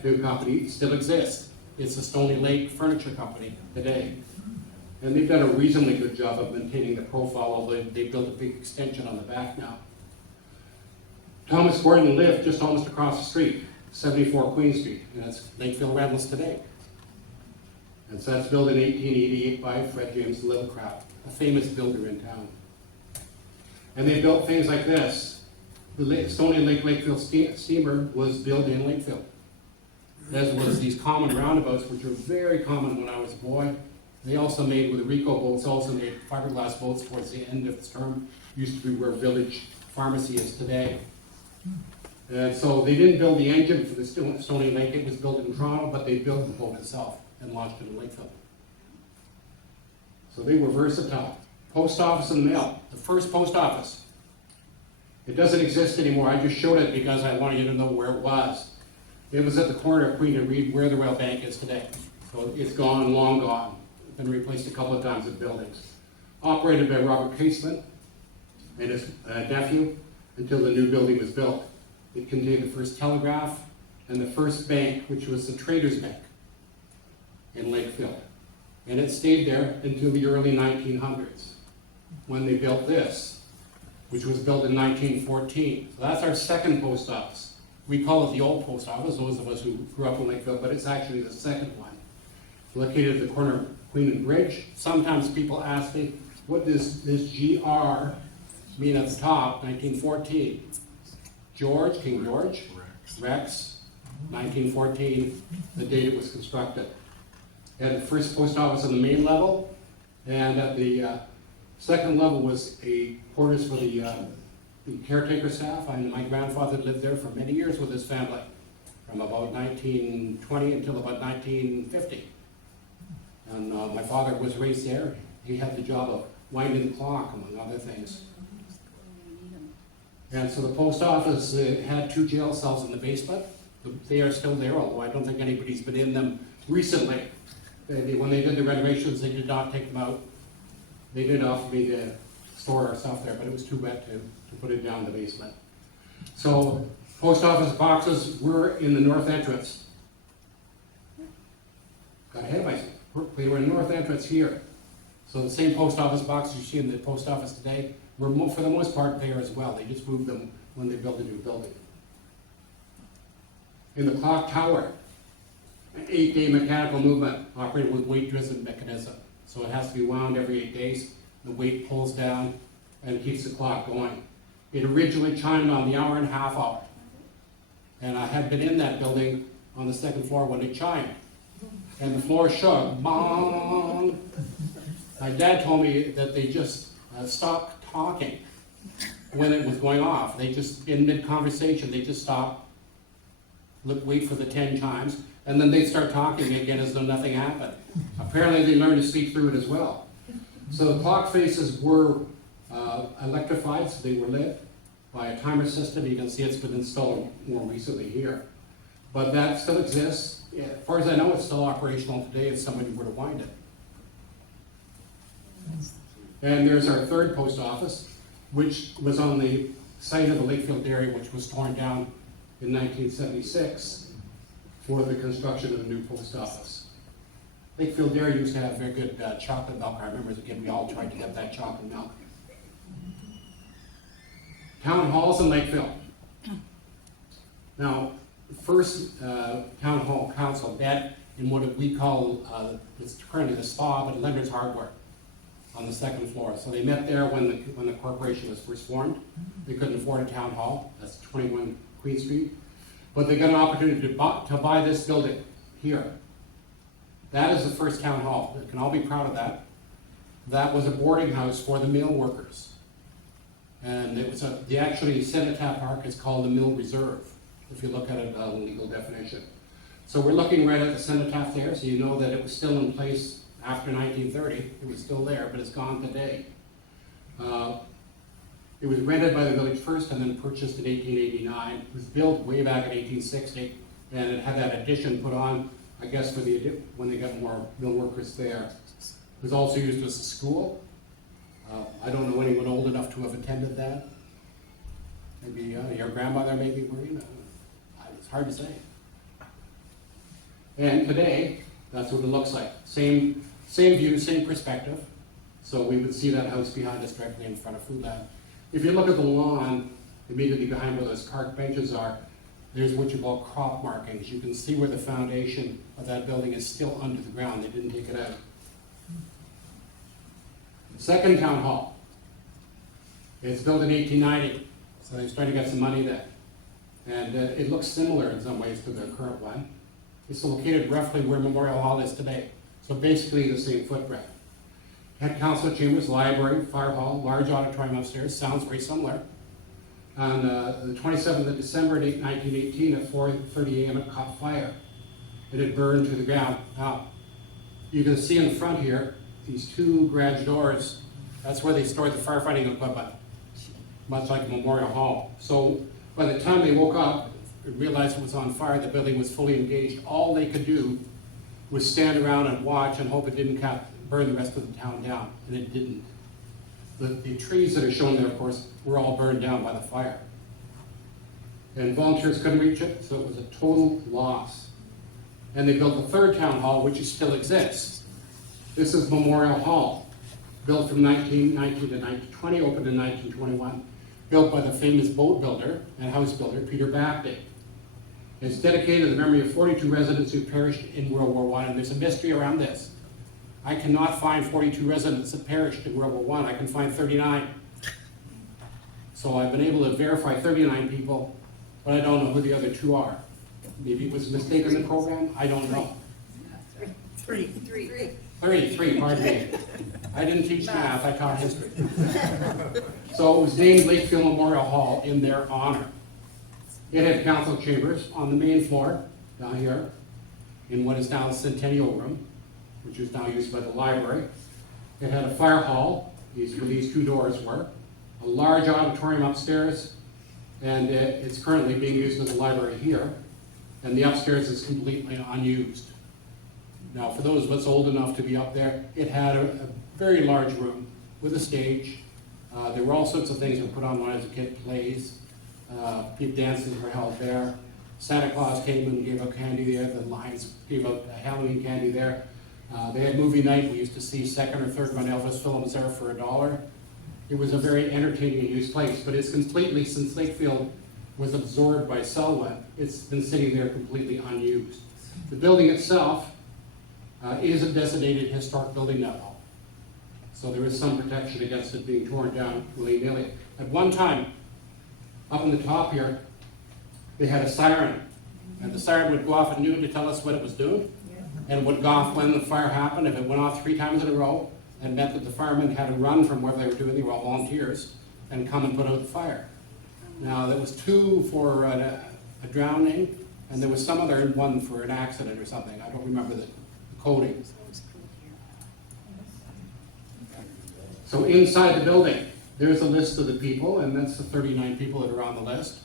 Canoe Company still exists. It's a Stony Lake furniture company today. And they've done a reasonably good job of maintaining the profile, although they built a big extension on the back now. Thomas Gordon lived just almost across the street, 74 Queen Street, and that's Lakefield Redlands today. And so that's built in 1888 by Fred James Lillicraft, a famous builder in town. And they built things like this. The Stony Lake Lakefield steamer was built in Lakefield. As was these common roundabouts, which were very common when I was a boy. They also made, with the Rico boats, also made fiberglass boats towards the end of the term. Used to be where Village Pharmacy is today. And so they didn't build the engine for the Stony Lake. It was built in Toronto, but they built the boat itself and launched it in Lakefield. So they were versatile. Post office and mail. The first post office. It doesn't exist anymore. I just showed it because I wanted you to know where it was. It was at the corner of Queen and Reed, where the Royal Bank is today. So it's gone, long gone. Been replaced a couple of times with buildings. Operated by Robert Caseman and his nephew until the new building was built. It contained the first telegraph and the first bank, which was the Traders Bank in Lakefield. And it stayed there until the early 1900s, when they built this, which was built in 1914. So that's our second post office. We call it the old post office, those of us who grew up in Lakefield, but it's actually the second one. Located at the corner of Queen and Bridge. Sometimes people ask me, what does this GR mean at the top, 1914? George, King George, Rex, 1914, the date it was constructed. It had the first post office on the main level, and at the second level was a quarters for the caretaker staff. My grandfather lived there for many years with his family, from about 1920 until about 1950. And my father was raised there. He had the job of winding the clock, among other things. And so the post office had 2 jail cells in the basement. They are still there, although I don't think anybody's been in them recently. When they did the renovations, they did not take them out. They did offer me to store our stuff there, but it was too wet to put it down in the basement. So post office boxes were in the north entrance. Got ahead of myself. They were in the north entrance here. So the same post office boxes you see in the post office today were, for the most part, there as well. They just moved them when they built a new building. In the clock tower, an 8-day mechanical movement operated with weight-driven mechanism. So it has to be wound every 8 days. The weight pulls down and keeps the clock going. It originally chimed on the hour and a half hour. And I had been in that building on the second floor when it chimed. and the floor shook, bong. My dad told me that they just stopped talking when it was going off. They just, in mid-conversation, they just stopped, wait for the 10 chimes, and then they'd start talking again as though nothing happened. Apparently they learned to sleep through it as well. So the clock faces were electrified, so they were lit by a timer system. You can see it's been installed more recently here. But that still exists. As far as I know, it's still operational today if somebody were to wind it. And there's our third post office, which was on the site of the Lakefield Dairy, which was torn down in 1976 for the construction of a new post office. Lakefield Dairy used to have very good chocolate milk. I remember as a kid, we all tried to get that chocolate milk. Town halls in Lakefield. Now, first town hall council met in what we call, it's currently the spa, but Lender's Hardware on the second floor. So they met there when the corporation was first formed. They couldn't afford a town hall. That's 21 Queen Street. But they got an opportunity to buy this building here. That is the first town hall. We can all be proud of that. That was a boarding house for the mill workers. And it was the actually Cenotaph Park is called the Mill Reserve, if you look at it, a legal definition. So we're looking right at the Cenotaph there, so you know that it was still in place after 1930. It was still there, but it's gone today. It was rented by the village first and then purchased in 1889. It was built way back in 1860, and it had that addition put on, I guess, for when they got more mill workers there. It was also used as a school. I don't know anyone old enough to have attended that. Maybe your grandmother, maybe, Maureen. It's hard to say. And today, that's what it looks like. Same view, same perspective. So we would see that house behind us directly in front of Food Lab. If you look at the lawn, immediately behind where those park benches are, there's what you call crop markings. You can see where the foundation of that building is still under the ground. They didn't take it out. The second town hall. It's built in 1890, so they're starting to get some money there. And it looks similar in some ways to their current one. It's located roughly where Memorial Hall is today. So basically the same footprint. Had council chambers, library, fire hall, large auditorium upstairs. Sounds very similar. On the 27th of December 1918 at 4:30 a.m. it caught fire. It had burned to the ground. Now, you can see in front here, these two garage doors, that's where they stored the firefighting equipment, much like a Memorial Hall. So by the time they woke up and realized it was on fire, the building was fully engaged. All they could do was stand around and watch and hope it didn't burn the rest of the town down, and it didn't. The trees that are shown there, of course, were all burned down by the fire. And volunteers couldn't reach it, so it was a total loss. And they built a third town hall, which still exists. This is Memorial Hall, built from 1919 to 1920, opened in 1921, built by the famous boat builder and house builder, Peter Baptist. It's dedicated to the memory of 42 residents who perished in World War I, and there's a mystery around this. I cannot find 42 residents that perished in World War I. I can find 39. So I've been able to verify 39 people, but I don't know who the other two are. Maybe it was a mistake in the program, I don't know. Three. 33, pardon me. I didn't teach math, I taught history. So it was named Lakefield Memorial Hall in their honor. It had council chambers on the main floor, down here, in what is now the Centennial Room, which is now used by the library. It had a fire hall, where these two doors were, a large auditorium upstairs, and it's currently being used as a library here, and the upstairs is completely unused. Now, for those of us old enough to be up there, it had a very large room with a stage. There were all sorts of things that were put on when I was a kid, plays. Dances were held there. Santa Claus came and gave out candy there. The Lions gave out Halloween candy there. They had movie night. We used to see second or third run Elvis films there for $1. It was a very entertaining and used place, but it's completely, since Lakefield was absorbed by Selwyn, it's been sitting there completely unused. The building itself is a designated historic building now. So there is some protection against it being torn down willy-nilly. At one time, up in the top here, they had a siren. And the siren would go off at noon to tell us what it was doing. and would go off when the fire happened. If it went off 3 times in a row, it meant that the firemen had to run from where they were doing. They were all volunteers, and come and put out the fire. Now, there was 2 for a drowning, and there was some other one for an accident or something. I don't remember the coding. So inside the building, there's a list of the people, and that's the 39 people that are on the list.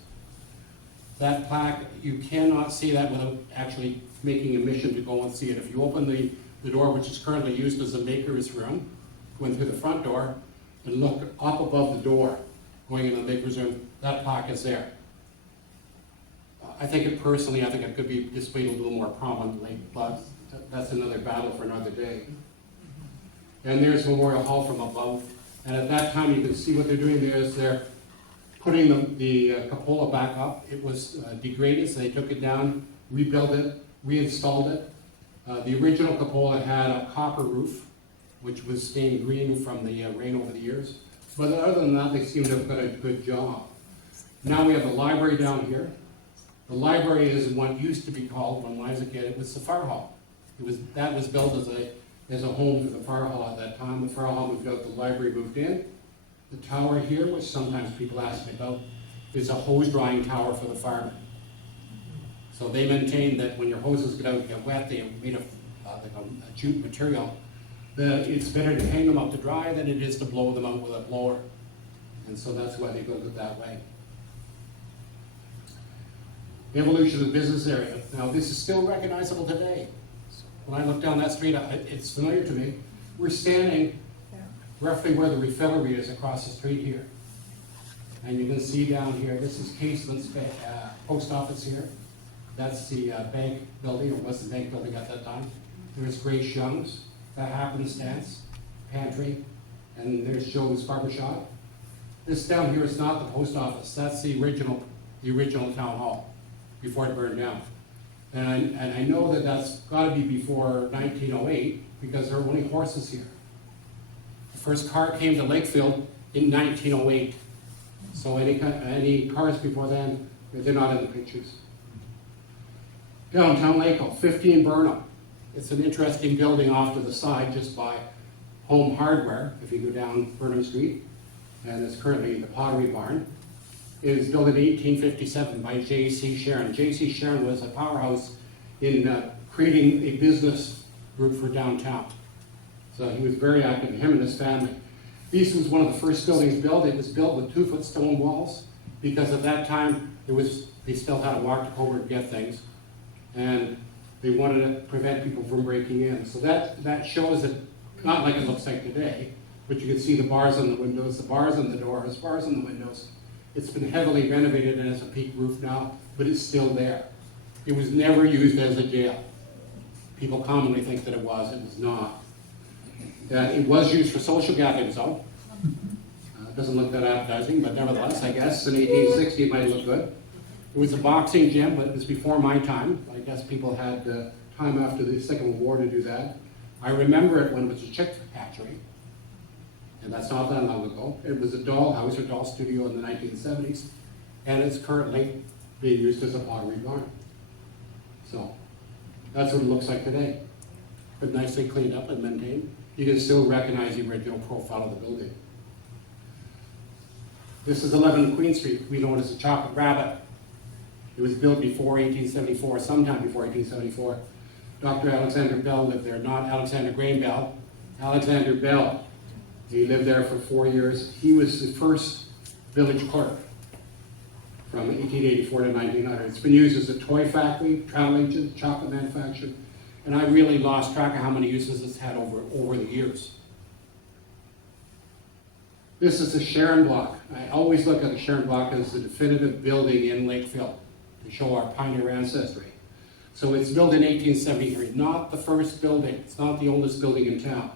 That plaque, you cannot see that without actually making a mission to go and see it. If you open the door, which is currently used as a baker's room, going through the front door, and look up above the door, going into the baker's room, that plaque is there. I think it could be displayed a little more prominently, but that's another battle for another day. And there's Memorial Hall from above. And at that time, you can see what they're doing there is they're putting the cupola back up. It was degraded, so they took it down, rebuilt it, reinstalled it. The original cupola had a copper roof, which was stained green from the rain over the years. But other than that, they seem to have done a good job. Now we have the library down here. The library is what used to be called, when I was a kid, it was the fire hall. That was built as a home for the fire hall at that time. The fire hall moved out, the library moved in. The tower here, which sometimes people ask me about, is a hose drying tower for the firemen. So they maintain that when your hoses get out and get wet, they are made of like a jute material, that it's better to hang them up to dry than it is to blow them out with a blower. And so that's why they built it that way. The evolution of the business area. Now, this is still recognizable today. When I look down that street, it's familiar to me. We're standing roughly where the refillery is across the street here. And you can see down here, this is Casement's post office here. That's the bank building, or was the bank building at that time. There's Grace Young's, the happenstance, pantry, and there's Joe's barber shop. This down here is not the post office. That's the original town hall before it burned down. And I know that that's got to be before 1908 because there were only horses here. The first car came to Lakefield in 1908. So any cars before then, they're not in the pictures. Downtown Lakefield, 15 Burnham. It's an interesting building off to the side just by Home Hardware, if you go down Burnham Street. And it's currently the Pottery Barn. It was built in 1857 by J.C. Sharon. J.C. Sharon was a powerhouse in creating a business group for downtown. So he was very active, him and his family. This was one of the first buildings built. It was built with 2-foot stone walls because at that time they still had to walk to Cobra to get things. And they wanted to prevent people from breaking in. So that shows it, not like it looks like today, but you can see the bars on the windows, the bars on the doors, bars on the windows. It's been heavily renovated and has a peak roof now, but it's still there. It was never used as a jail. People commonly think that it was not. It was used for social gatherings though. It doesn't look that appetizing, but nevertheless, I guess in 1860 it might look good. It was a boxing gym, but it was before my time. I guess people had time after the Second World War to do that. I remember it when it was a chick hatchery. And that's not that long ago. It was a dollhouse or doll studio in the 1970s, and it's currently being used as a pottery barn. So that's what it looks like today. But nicely cleaned up and maintained. You can still recognize the original profile of the building. This is 11 Queen Street. We know it as the Chocolate Rabbit. It was built before 1874, sometime before 1874. Dr. Alexander Bell lived there, not Alexander Graham Bell, Alexander Bell. He lived there for 4 years. He was the first village clerk from 1884 to 1900. It's been used as a toy factory, travel agent, chocolate manufacturer, and I really lost track of how many uses it's had over the years. This is the Sharon Block. I always look at the Sharon Block as the definitive building in Lakefield to show our pioneer ancestry. So it's built in 1873, not the first building. It's not the oldest building in town.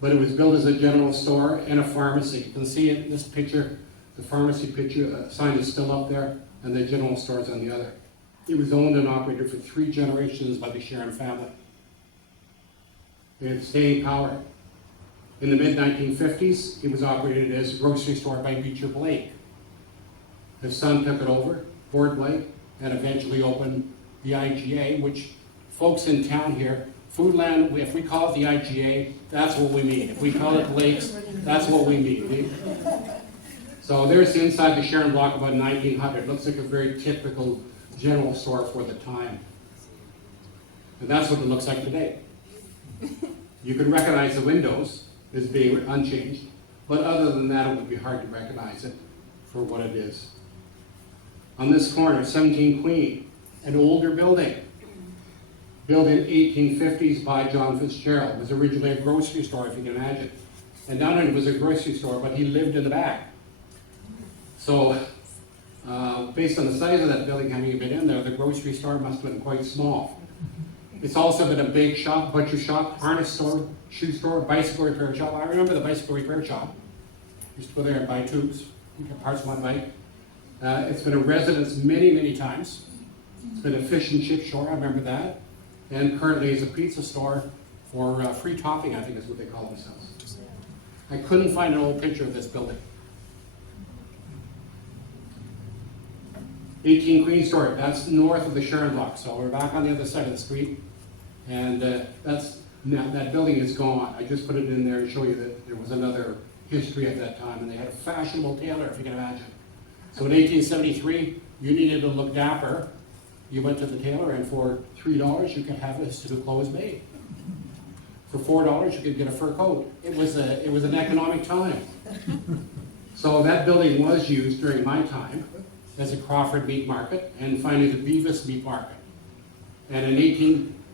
But it was built as a general store and a pharmacy. You can see it in this picture, the pharmacy picture sign is still up there, and the general store is on the other. It was owned and operated for 3 generations by the Sharon family. It had staying power. In the mid-1950s, it was operated as a grocery store by Beecher Blake. His son took it over, Ford Blake, and eventually opened the IGA, which folks in town here, Foodland, if we call it the IGA, that's what we mean. If we call it Lakes, that's what we mean. So there's the inside the Sharon block about 1900. Looks like a very typical general store for the time. And that's what it looks like today. You can recognize the windows as being unchanged, but other than that, it would be hard to recognize it for what it is. On this corner, 17 Queen, an older building, built in 1850s by John Fitzgerald. It was originally a grocery store, if you can imagine. And not only was it a grocery store, but he lived in the back. So, based on the size of that building having been in there, the grocery store must have been quite small. It's also been a big shop, butcher shop, harness store, shoe store, bicycle repair shop. I remember the bicycle repair shop. Used to go there and buy tubes, parts of my bike. It's been a residence many, many times. It's been a fish and chip store, I remember that. And currently is a pizza store for free topping, I think is what they call themselves. I couldn't find an old picture of this building. 18 Queen Store, that's north of the Sharon block. So we're back on the other side of the street. And that building is gone. I just put it in there to show you that there was another history at that time. And they had a fashionable tailor, if you can imagine. So in 1873, you needed to look dapper. You went to the tailor, and for $3, you could have a suit of clothes made. For $4, you could get a fur coat. It was an economic time. So that building was used during my time as a Crawford meat market, and finally the Beavis meat market. And in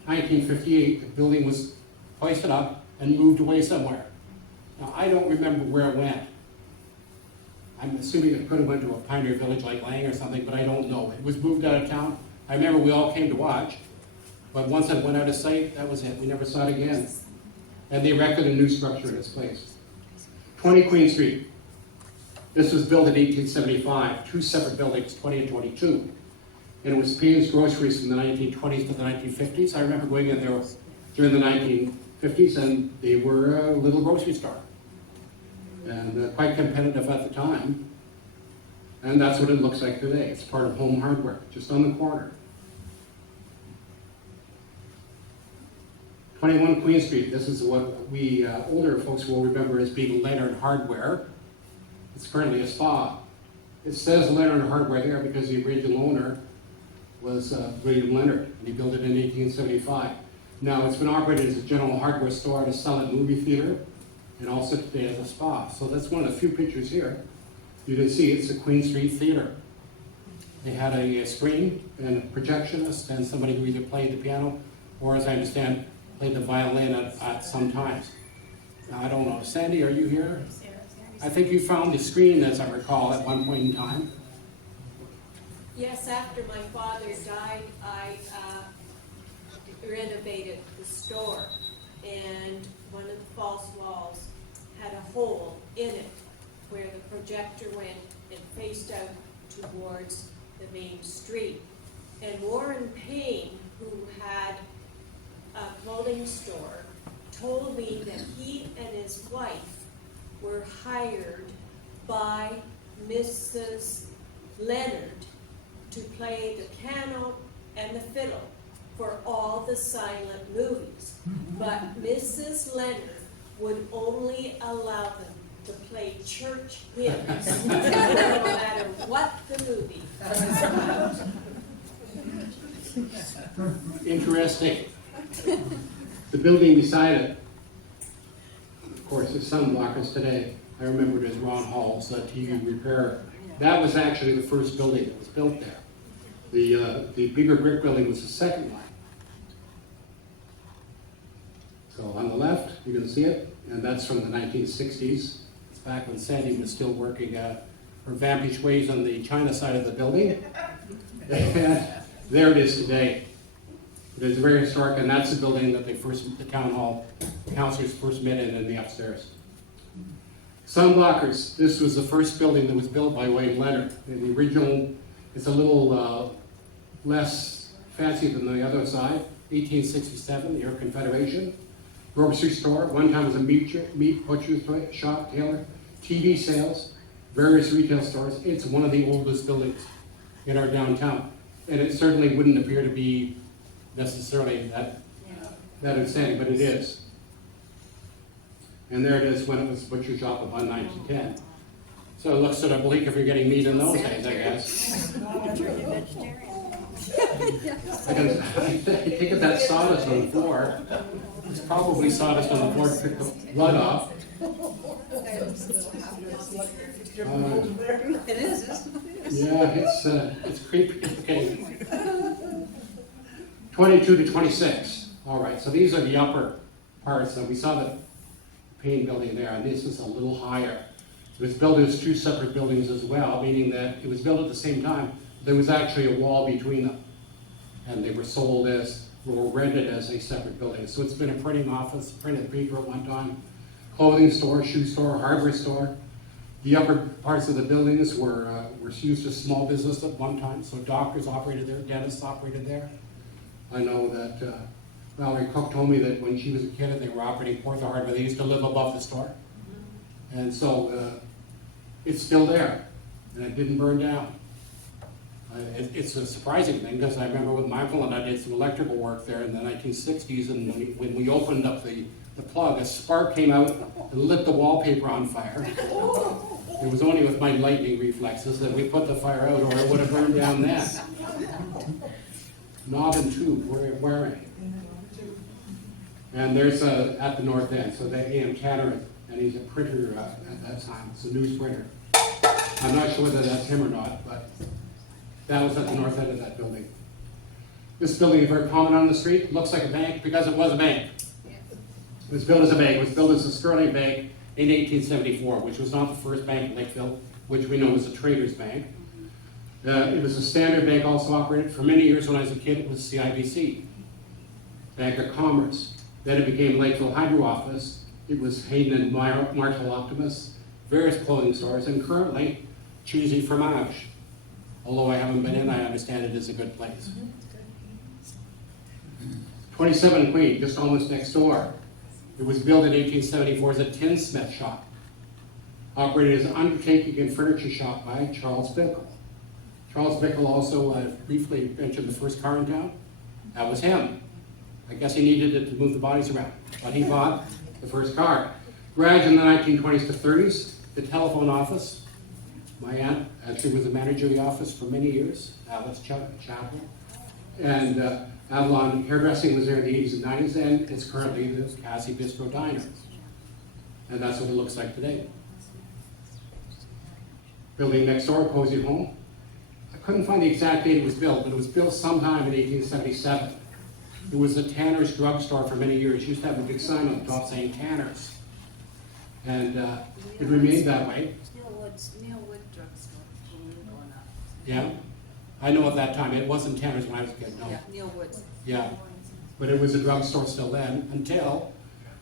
1958, the building was hoisted up and moved away somewhere. Now, I don't remember where it went. I'm assuming it could have went to a pioneer village like Lang or something, but I don't know. It was moved out of town. I remember we all came to watch, but once it went out of sight, that was it. We never saw it again. And they erected a new structure in its place. 20 Queen Street. This was built in 1875, two separate buildings, 20 and 22. And it was Payne's Groceries from the 1920s to the 1950s. I remember going in there during the 1950s, and they were a little grocery store. And quite competitive at the time. And that's what it looks like today. It's part of Home Hardware, just on the corner. 21 Queen Street. This is what we older folks will remember as being Leonard Hardware. It's currently a spa. It says Leonard Hardware there because the original owner was William Leonard, and he built it in 1875. Now, it's been operated as a general hardware store, a silent movie theater, and also today as a spa. So that's one of the few pictures here. You can see it's a Queen Street theater. They had a screen and a projectionist and somebody who either played the piano or, as I understand, played the violin at some times. Now, I don't know. Sandy, are you here? I think you found the screen, as I recall, at one point in time. Yes, after my father died, I renovated the store, and one of the false walls had a hole in it where the projector went and faced out towards the main street. And Warren Payne, who had a clothing store, told me that he and his wife were hired by Mrs. Leonard to play the piano and the fiddle for all the silent movies. But Mrs. Leonard would only allow them to play church hymns, no matter what the movie was about. Interesting. The building beside it, of course, is sunblockers today. I remember it as Ron Hall's TV repair. That was actually the first building that was built there. The bigger brick building was the second one. So on the left, you can see it, and that's from the 1960s. It's back when Sandy was still working her Vantage Ways on the China side of the building. And there it is today. It is very historic, and that's the building that the town hall councilors first met in the upstairs. Sunblockers. This was the first building that was built by William Leonard. And the original, it's a little less fancy than the other side. 1867, the Air Confederation. Grocery store. One time was a meat butcher shop, tailor. TV sales, various retail stores. It's one of the oldest buildings in our downtown. And it certainly wouldn't appear to be necessarily that outstanding, but it is. And there it is when it was butcher shop of 1910. So it looks sort of bleak if you're getting meat in those days, I guess. I take it that sawdust on the floor. It's probably sawdust on the floor to pick the blood off. It is, isn't it? Yeah, it's creepy. Okay. 22 to 26. All right, so these are the upper parts. So we saw the Payne building there, and this is a little higher. It was built as two separate buildings as well, meaning that it was built at the same time. There was actually a wall between them, and they were sold as, or rented as a separate building. So it's been a printing office, printed paper at one time, clothing store, shoe store, hardware store. The upper parts of the buildings were used as small business at one time, so doctors operated there, dentists operated there. I know that Valerie Cook told me that when she was a kid and they were operating Portha Hardware, they used to live above the store. And so it's still there, and it didn't burn down. It's a surprising thing, because I remember with Michael and I did some electrical work there in the 1960s, and when we opened up the plug, a spark came out and lit the wallpaper on fire. It was only with my lightning reflexes that we put the fire out, or it would have burned down then. Knob and tube we're wearing. And there's at the north end, so that A.M. Tanner, and he's a printer at that time. It's a news printer. I'm not sure whether that's him or not, but that was at the north end of that building. This building is very common on the street. Looks like a bank because it was a bank. It was built as a bank. It was built as a Sterling Bank in 1874, which was not the first bank in Lakefield, which we know was a trader's bank. It was a standard bank, also operated for many years. When I was a kid, it was CIBC, Bank of Commerce. Then it became Lakefield Hydro Office. It was Hayden and Marshall Optimus, various clothing stores, and currently Choosy Fromage. Although I haven't been in, I understand it is a good place. 27 Queen, just almost next door. It was built in 1874 as a tinsmith shop, operated as an undertaking and furniture shop by Charles Bickle. Charles Bickle also briefly mentioned the first car in town. That was him. I guess he needed it to move the bodies around, but he bought the first car. Gradually in the 1920s to 30s, the telephone office. My aunt actually was the manager of the office for many years, Alice Chappell. And Avalon Hairdressing was there in the 80s and 90s, and it's currently the Cassie Bistro Diner. And that's what it looks like today. Building next door, Cozy Home. I couldn't find the exact date it was built, but it was built sometime in 1877. It was a Tanner's drugstore for many years. It used to have a big sign on the top saying Tanner's. And it remained that way. Neil Wood drugstore, when we were going up. Yeah. I know at that time, it wasn't Tanner's when I was a kid, no. Yeah, Neil Wood's. Yeah. But it was a drugstore still then, until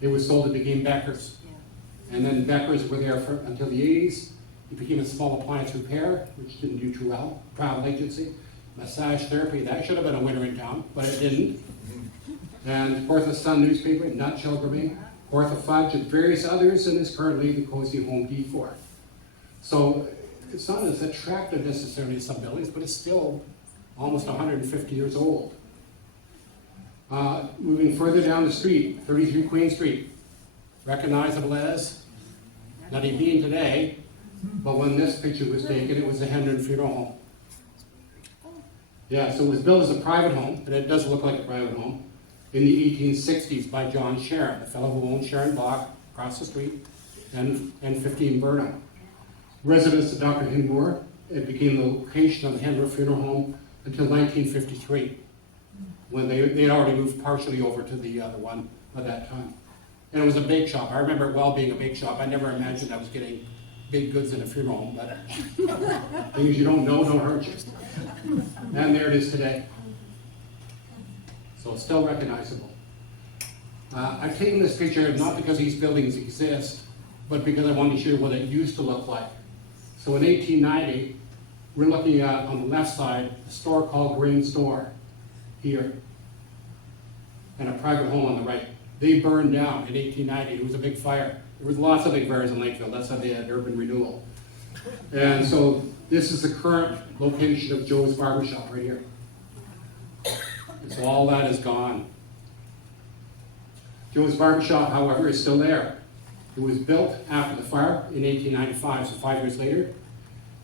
it was sold, it became Becker's. Yeah. And then Becker's were there until the 80s. It became a small appliance repair, which didn't do too well. Travel agency. Massage therapy, that should have been a winner in town, but it didn't. And Portha Sun newspaper, Nutshell Gourmet, Portha Fudge, and various others, and is currently the Cozy Home Decor. So it's not as attractive necessarily as some buildings, but it's still almost 150 years old. Moving further down the street, 33 Queen Street, recognizable as, not even today, but when this picture was taken, it was a Hendon Funeral Home. Yeah, so it was built as a private home, and it does look like a private home, in the 1860s by John Sharon, the fellow who owned Sharon Block across the street, and 15 Burnham. Residence of Dr. Hinmore, it became the location of the Hendon Funeral Home until 1953, when they had already moved partially over to the other one at that time. And it was a bake shop. I remember it well being a bake shop. I never imagined I was getting big goods in a funeral home, but things you don't know don't hurt you. And there it is today. So it's still recognizable. I've taken this picture not because these buildings exist, but because I wanted to show you what it used to look like. So in 1890, we're looking at, on the left side, a store called Green Store here, and a private home on the right. They burned down in 1890. It was a big fire. There was lots of big fires in Lakefield. That's how they had urban renewal. And so this is the current location of Joe's Barbershop right here. So all that is gone. Joe's Barber Shop, however, is still there. It was built after the fire in 1895, so 5 years later.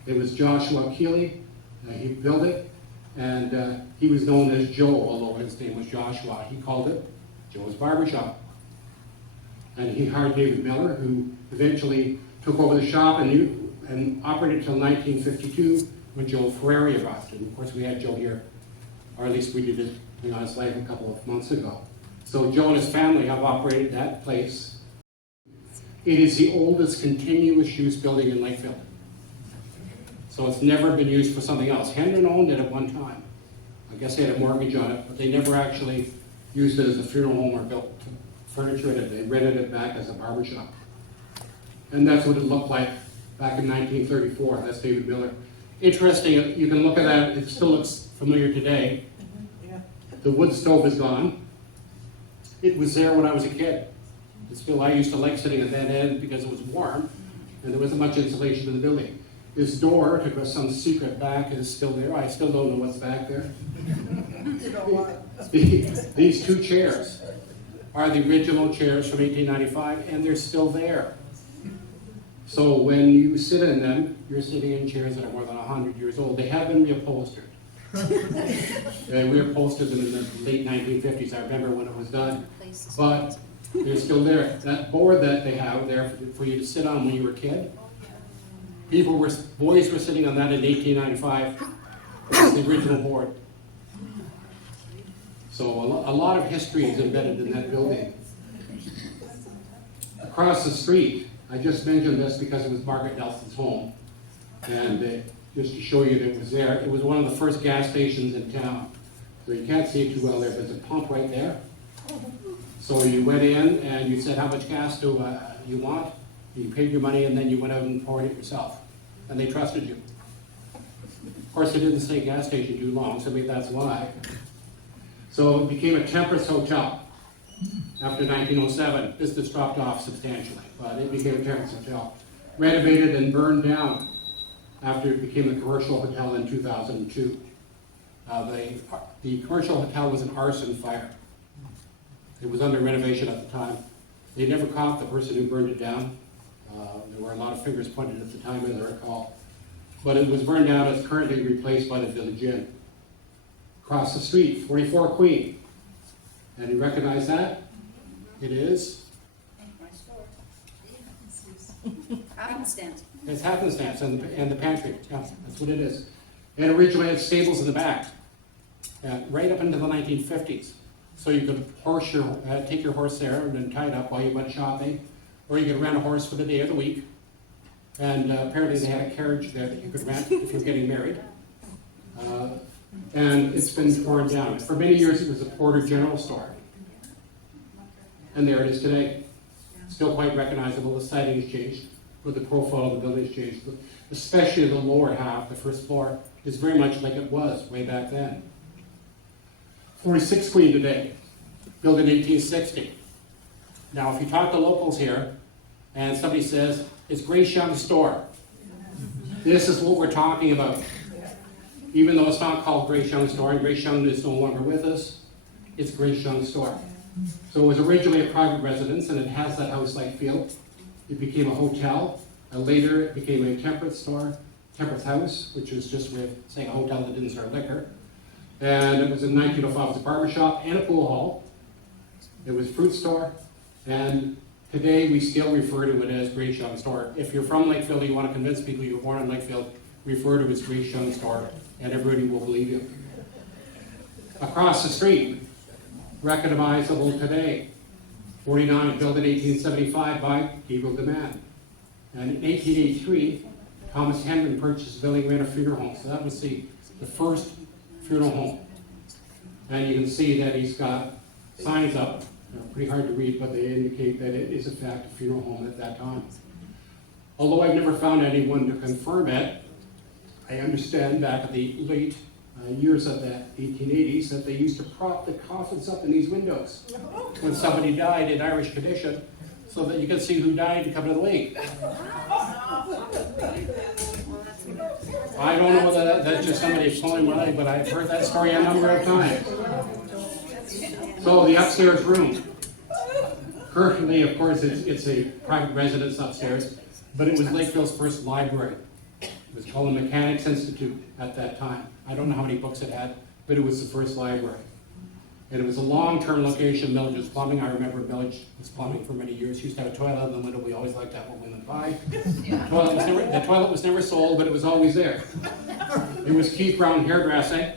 It was Joshua Keeley, he built it, and he was known as Joe, although his name was Joshua. He called it Joe's Barber Shop. And he hired David Miller, who eventually took over the shop and operated until 1952 when Joe Ferrari arrived. And of course we had Joe here, or at least we did it on his life a couple of months ago. So Joe and his family have operated that place. It is the oldest continuous use building in Lakefield. So it's never been used for something else. Hendon owned it at one time. I guess they had a mortgage on it, but they never actually used it as a funeral home or built furniture in it. They rented it back as a barber shop. And that's what it looked like back in 1934. That's David Miller. Interesting, you can look at that, it still looks familiar today. The wood stove is gone. It was there when I was a kid. It's still, I used to like sitting at that end because it was warm and there wasn't much insulation in the building. This door to some secret back is still there. I still don't know what's back there. You know what? These two chairs are the original chairs from 1895 and they're still there. So when you sit in them, you're sitting in chairs that are more than 100 years old. They have been reupholstered. They reupholstered them in the late 1950s. I remember when it was done. But they're still there. That board that they have there for you to sit on when you were a kid, boys were sitting on that in 1895. It's the original board. So a lot of history is embedded in that building. Across the street, I just mentioned this because it was Margaret Nelson's home. And just to show you that it was there, it was one of the first gas stations in town. So you can't see it too well there, but there's a pump right there. So you went in and you said how much gas do you want. You paid your money and then you went out and poured it yourself. And they trusted you. Of course, it didn't say gas station too long, so maybe that's why. So it became a Temperance Hotel. After 1907, business dropped off substantially, but it became a Temperance Hotel. Renovated and burned down after it became a commercial hotel in 2002. The commercial hotel was an arson fire. It was under renovation at the time. They never caught the person who burned it down. There were a lot of fingers pointed at the time, as I recall. But it was burned down. It's currently replaced by the Village Inn. Across the street, 44 Queen. And you recognize that? It is? Happenstance. It's happenstance and the pantry. Yeah, that's what it is. It originally had stables in the back, right up into the 1950s. So you could take your horse there and then tie it up while you went shopping, or you could rent a horse for the day of the week. And apparently they had a carriage there that you could rent if you're getting married. And it's been torn down. For many years it was a Porter General Store. And there it is today. Still quite recognizable. The siding has changed, but the profile of the building has changed. Especially the lower half, the first floor, is very much like it was way back then. 46 Queen today, built in 1860. Now, if you talk to locals here, and somebody says, it's Grace Young's store, this is what we're talking about. Even though it's not called Grace Young's store, and Grace Young is no longer with us, it's Grace Young's store. So it was originally a private residence, and it has that house-like feel. It became a hotel. Later, it became a temperance store, temperance house, which was just a way of saying a hotel that didn't serve liquor. And it was in 1905, it was a barber shop and a pool hall. It was a fruit store, and today we still refer to it as Grace Young Store. If you're from Lakefield and you want to convince people you were born in Lakefield, refer to it as Grace Young Store, and everybody will believe you. Across the street, recognizable today, 49, built in 1875 by Gabriel Demand. And in 1883, Thomas Hendon purchased Billing Rent a Funeral Home. So that was the first funeral home. And you can see that he's got signs up. They're pretty hard to read, but they indicate that it is in fact a funeral home at that time. Although I've never found anyone to confirm it, I understand back at the late years of the 1880s that they used to prop the coffins up in these windows when somebody died in Irish tradition, so that you can see who died to come to the lake. I don't know whether that's just somebody pulling money, but I've heard that story a number of times. So the upstairs room, currently, of course, it's a private residence upstairs, but it was Lakefield's first library. It was called the Mechanics Institute at that time. I don't know how many books it had, but it was the first library. And it was a long-term location. Milledge's Plumbing, I remember Milledge was plumbing for many years. Used to have a toilet in the window. We always liked that when we went by. The toilet was never sold, but it was always there. It was Keith Brown Hairdressing.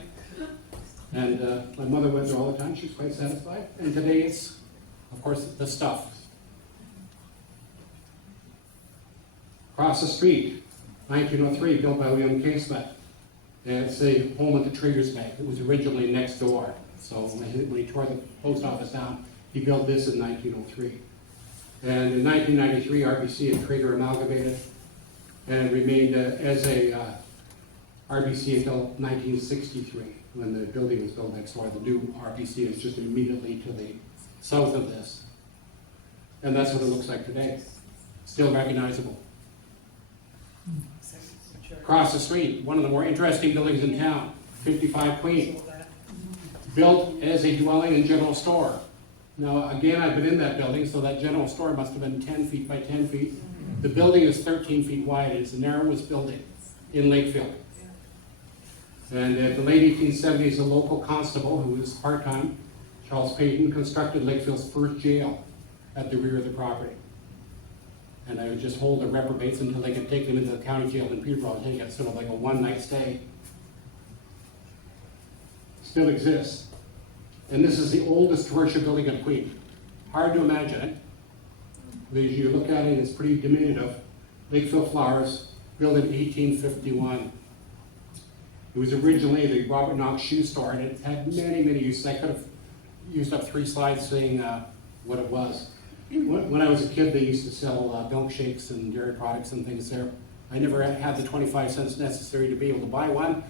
And my mother went there all the time. She was quite satisfied. And today it's, of course, the stuff. Across the street, 1903, built by William Casement. And it's the home of the Traders Bank. It was originally next door. So when he tore the post office down, he built this in 1903. And in 1993, RBC and Trader amalgamated, and it remained as a RBC until 1963, when the building was built next door. The new RBC is just immediately to the south of this. And that's what it looks like today. Still recognizable. Across the street, one of the more interesting buildings in town, 55 Queen. Built as a dwelling and general store. Now, again, I've been in that building, so that general store must have been 10 feet by 10 feet. The building is 13 feet wide. It's the narrowest building in Lakefield. And in the late 1870s, a local constable who was part-time, Charles Payton, constructed Lakefield's first jail at the rear of the property. And I would just hold the reprobates until they could take them into the county jail in Peterborough. They got sort of like a one-night stay. Still exists. And this is the oldest commercial building in Queen. Hard to imagine it. As you look at it, it's pretty diminutive. Lakefield Flowers, built in 1851. It was originally the Robert Knox shoe store, and it had many, many uses. I could have used up 3 slides saying what it was. When I was a kid, they used to sell milkshakes and dairy products and things there. I never had the 25 cents necessary to be able to buy one,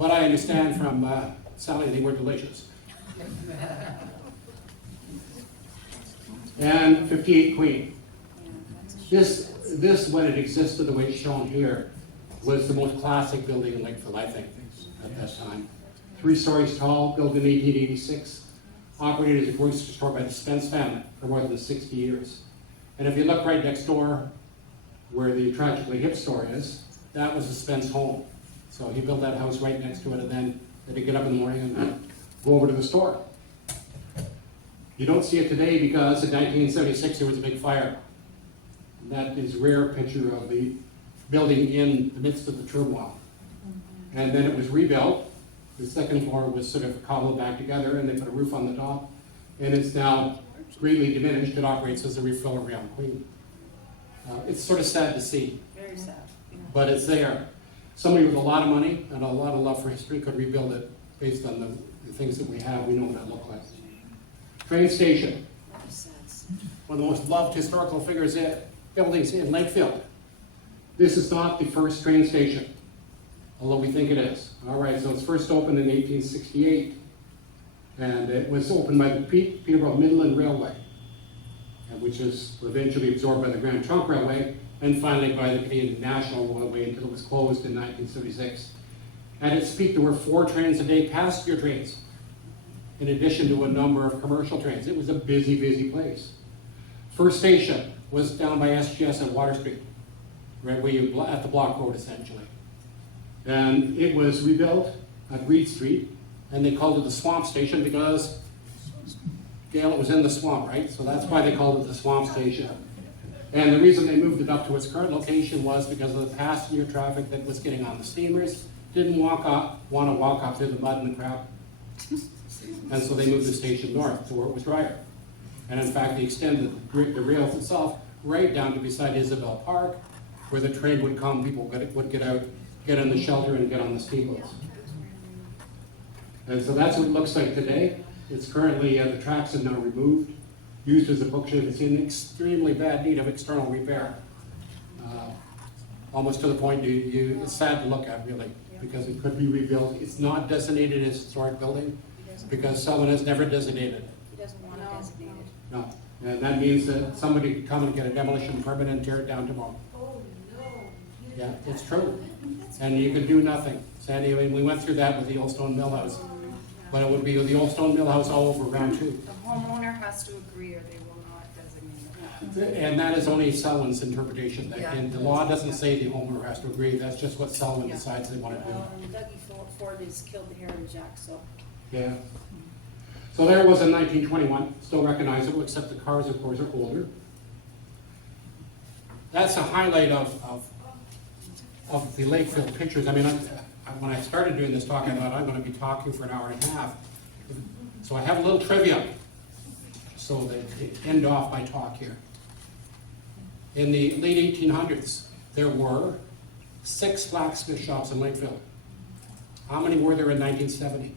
but I understand from Sally, they were delicious. And 58 Queen. This, when it existed the way it's shown here, was the most classic building in Lakefield, I think, at that time. 3 stories tall, built in 1886, operated as a grocery store by the Spence family for more than 60 years. And if you look right next door, where the Tragically Hip store is, that was the Spence home. So he built that house right next to it, and then they'd get up in the morning and go over to the store. You don't see it today because in 1976 there was a big fire. And that is a rare picture of the building in the midst of the turmoil. And then it was rebuilt. The second floor was sort of cobbled back together, and they put a roof on the top. And it's now greatly diminished. It operates as a refillery on Queen. It's sort of sad to see. Very sad. But it's there. Somebody with a lot of money and a lot of love for history could rebuild it based on the things that we have. We know what it looked like. Train station. One of the most loved historical buildings in Lakefield. This is not the first train station, although we think it is. All right, so it's first opened in 1868, and it was opened by the Peterborough Midland Railway, which was eventually absorbed by the Grand Trunk Railway, and finally by the Canadian National Railway until it was closed in 1976. At its peak, there were 4 trains a day, passenger trains, in addition to a number of commercial trains. It was a busy, busy place. First station was down by SGS at Water Street, right where you at the Block Road, essentially. And it was rebuilt at Reed Street, and they called it the Swamp Station because, Gail, it was in the swamp, right? So that's why they called it the Swamp Station. And the reason they moved it up to its current location was because of the passenger traffic that was getting on the steamers. Didn't want to walk up through the mud and the crap. And so they moved the station north to where it was drier. And in fact, they extended the rails itself right down to beside Isabel Park, where the train would come, people would get out, get in the shelter, and get on the steamboats. And so that's what it looks like today. It's currently, the tracks are now removed, used as a bookshop. It's in extremely bad need of external repair. Almost to the point it's sad to look at, really, because it could be rebuilt. It's not designated as a historic building because someone has never designated it. He doesn't want to designate it. No, and that means that somebody could come and get a demolition permit and tear it down tomorrow. Oh, no. Yeah, it's true. And you could do nothing. Sandy, I mean, we went through that with the Old Stone Mill House. But it would be the old stone mill house all over around too. The homeowner has to agree or they will not designate it. And that is only Sullivan's interpretation. Yeah. And the law doesn't say the homeowner has to agree. That's just what Sullivan decides they want to do. Dougie Ford has killed the Heritage Act, so. Yeah. So there it was in 1921, still recognizable, except the cars, of course, are older. That's a highlight of the Lakefield pictures. I mean, when I started doing this talk, I thought I'm going to be talking for an hour and a half. So I have a little trivia, so to end off my talk here. In the late 1800s, there were 6 blacksmith shops in Lakefield. How many were there in 1970?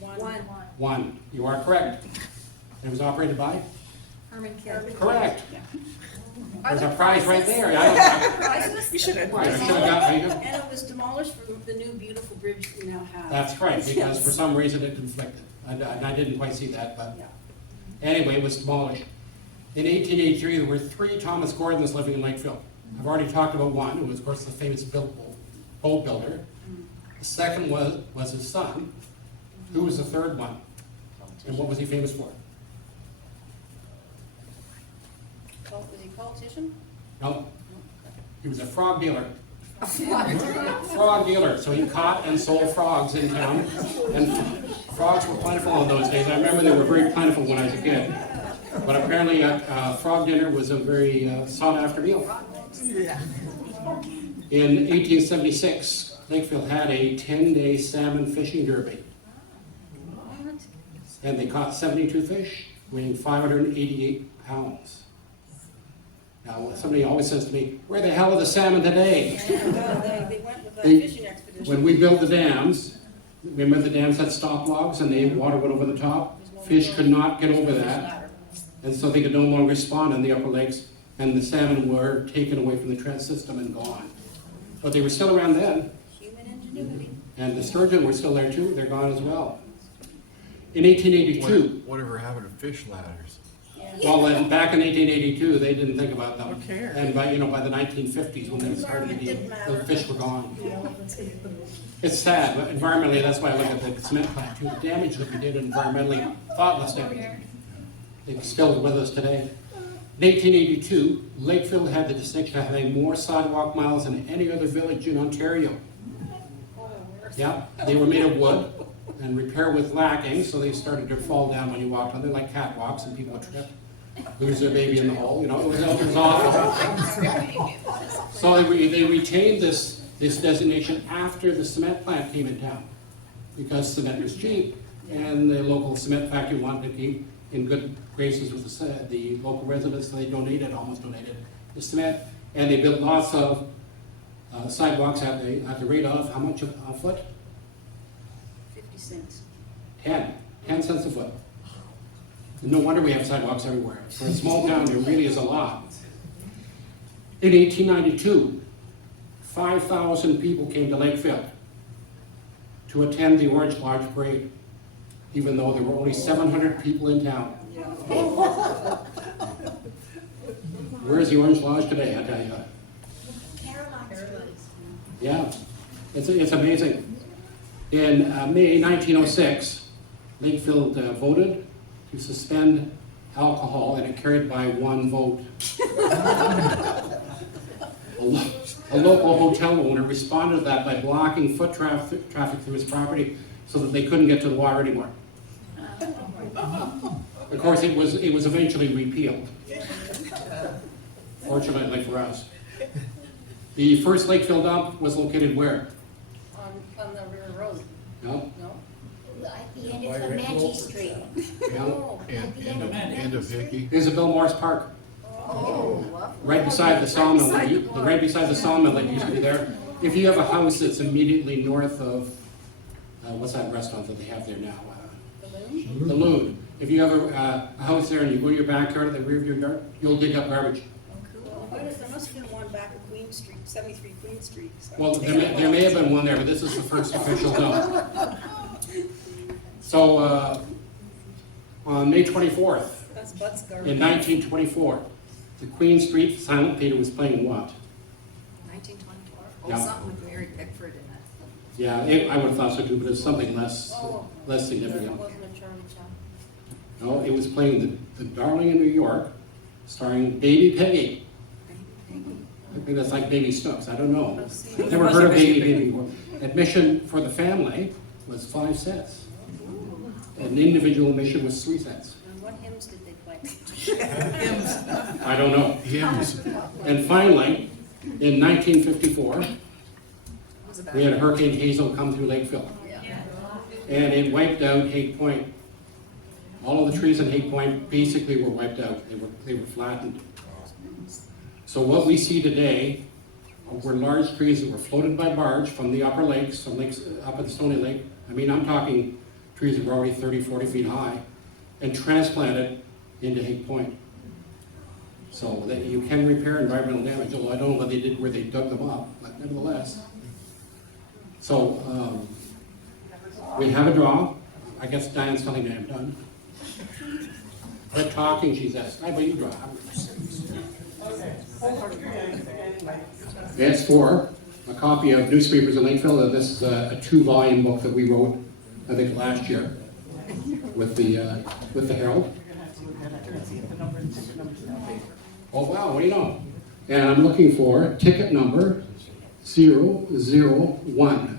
One. 1. You are correct. It was operated by? Herman Carey. Correct. Yeah. There's a prize right there. I You should have. should have got, And it was demolished for the new beautiful bridge we now have. that's right, because for some reason it conflicted. I didn't quite see that, but Yeah. anyway, it was demolished. In 1883, there were 3 Thomas Gordons living in Lakefield. I've already talked about one, who was, of course, the famous boat builder. The second was his son. Who was the third one? And what was he famous for? Was he a politician? No, he was a frog dealer. Frog dealer, so he caught and sold frogs in town. And frogs were plentiful in those days. I remember they were very plentiful when I was a kid. But apparently frog dinner was a very sought after meal. In 1876, Lakefield had a 10-day salmon fishing derby. And they caught 72 fish, weighing 588 pounds. Now, somebody always says to me, where the hell are the salmon today? They went with a They- fishing expedition. When we built the dams, remember the dams had stop logs and the water went over the top? Fish could not get over that, and so they could no longer spawn in the upper lakes, and the salmon were taken away from the trout system and gone. But they were still around then, Human ingenuity. and the sturgeon were still there too, they're gone as well. In 1882, Whatever happened to fish ladders? well, then, back in 1882, they didn't think about them. Who cares? And by the 1950s, when they started, the fish were gone. It's sad, but environmentally, that's why I look at the cement plant too. The damage that we did environmentally, thoughtless damage. It's still with us today. In 1882, Lakefield had the distinction of having more sidewalk miles than any other village in Ontario. Yeah, they were made of wood and repair was lacking, so they started to fall down when you walked on them like catwalks, and people would trip, lose their baby in the hole. It was awful. So they retained this designation after the cement plant came in town, because cement was cheap, and the local cement factory wanted to keep in good graces with the local residents. So they almost donated the cement, and they built lots of sidewalks at the rate of how much a foot? 50 cents. 10 cents a foot. No wonder we have sidewalks everywhere. For a small town, there really is a lot. In 1892, 5,000 people came to Lakefield to attend the Orange Lodge Parade, even though there were only 700 people in town. Where's the Orange Lodge today, I tell you? Yeah, it's amazing. In May 1906, Lakefield voted to suspend alcohol, and it carried by 1 vote. A local hotel owner responded to that by blocking foot traffic through his property so that they couldn't get to the water anymore. Of course, it was eventually repealed, fortunately for us. The first Lakefield dump was located where? On the River Road, No? no? At the end of Comanche Street. No. End of Hickey? Isabel Morris Park, right beside the sawmill. Right beside the sawmill that used to be there. If you have a house that's immediately north of, what's that restaurant that they have there now? The Loon. If you have a house there and you go to your backyard at the rear of your yard, you'll dig up garbage. There must have been one back at Queen Street, 73 Queen Street. So. Well, there may have been one there, but this is the first official dump. So, on May 24th, That's Butts in garbage. 1924, the Queen Street Silent Theater was playing what? 1924. Yeah. Something with Mary Pickford in it. Yeah, I would have thought so too, but it's something less It significant. wasn't a Charlie Chaplin. No, it was playing the Darling in New York, starring Baby Peggy. I think that's like Baby Snooks, I don't know. I've never heard of Baby Peggy before. Admission for the family was 5 cents. An individual admission was 3 cents. And what hymns did they play? I don't know. Hymns. And finally, in 1954, we had Hurricane Hazel come through Lakefield. And it wiped out Haight Point. All of the trees in Haight Point basically were wiped out. They were flattened. So what we see today were large trees that were floated by barge from the upper lakes, from lakes up at Stony Lake. I mean, I'm talking trees that were already 30, 40 feet high, and transplanted into Haight Point. So that you can repair environmental damage, although I don't know what they did where they dug them up, but nevertheless. So we have a draw. I guess Diane's telling me I'm done. Quit talking, she says. How about you draw? It's for a copy of Newspapers in Lakefield. This is a 2-volume book that we wrote, I think, last year with the Herald. Oh wow, what do you know? And I'm looking for ticket number 001.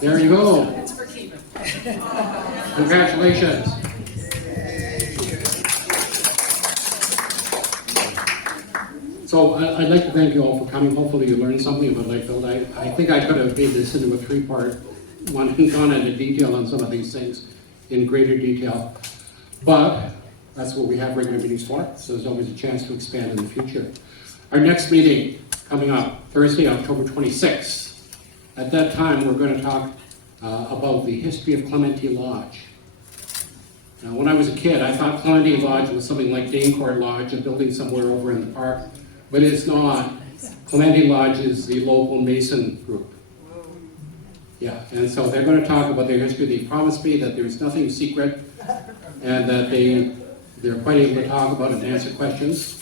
There you go. Congratulations. So I'd like to thank you all for coming. Hopefully you learned something about Lakefield. I think I could have made this into a 3-part one and gone into detail on some of these things in greater detail. But that's what we have regular meetings for, so there's always a chance to expand in the future. Our next meeting coming up Thursday, October 26th. At that time, we're going to talk about the history of Clementi Lodge. Now, when I was a kid, I thought Clementi Lodge was something like Danecourt Lodge, a building somewhere over in the park, but it's not. Clementi Lodge is the local Mason group. Yeah, and so they're going to talk about their history. They promised me that there's nothing secret and that they're quite able to talk about it and answer questions.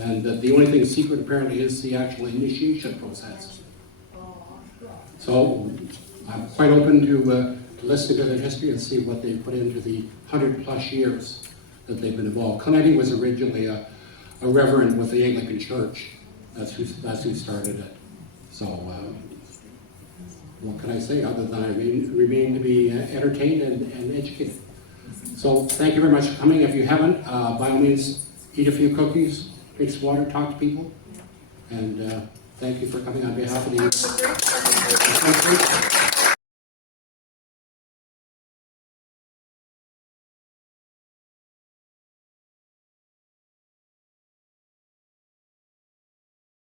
And that the only thing secret apparently is the actual initiation process. So I'm quite open to listening to their history and see what they put into the 100+ years that they've been involved. Clementi was originally a reverend with the Anglican Church. That's who started it. So what can I say other than I remain to be entertained and educated. So thank you very much for coming. If you haven't, by all means, eat a few cookies, drink some water, talk to people. And thank you for coming on behalf of the country.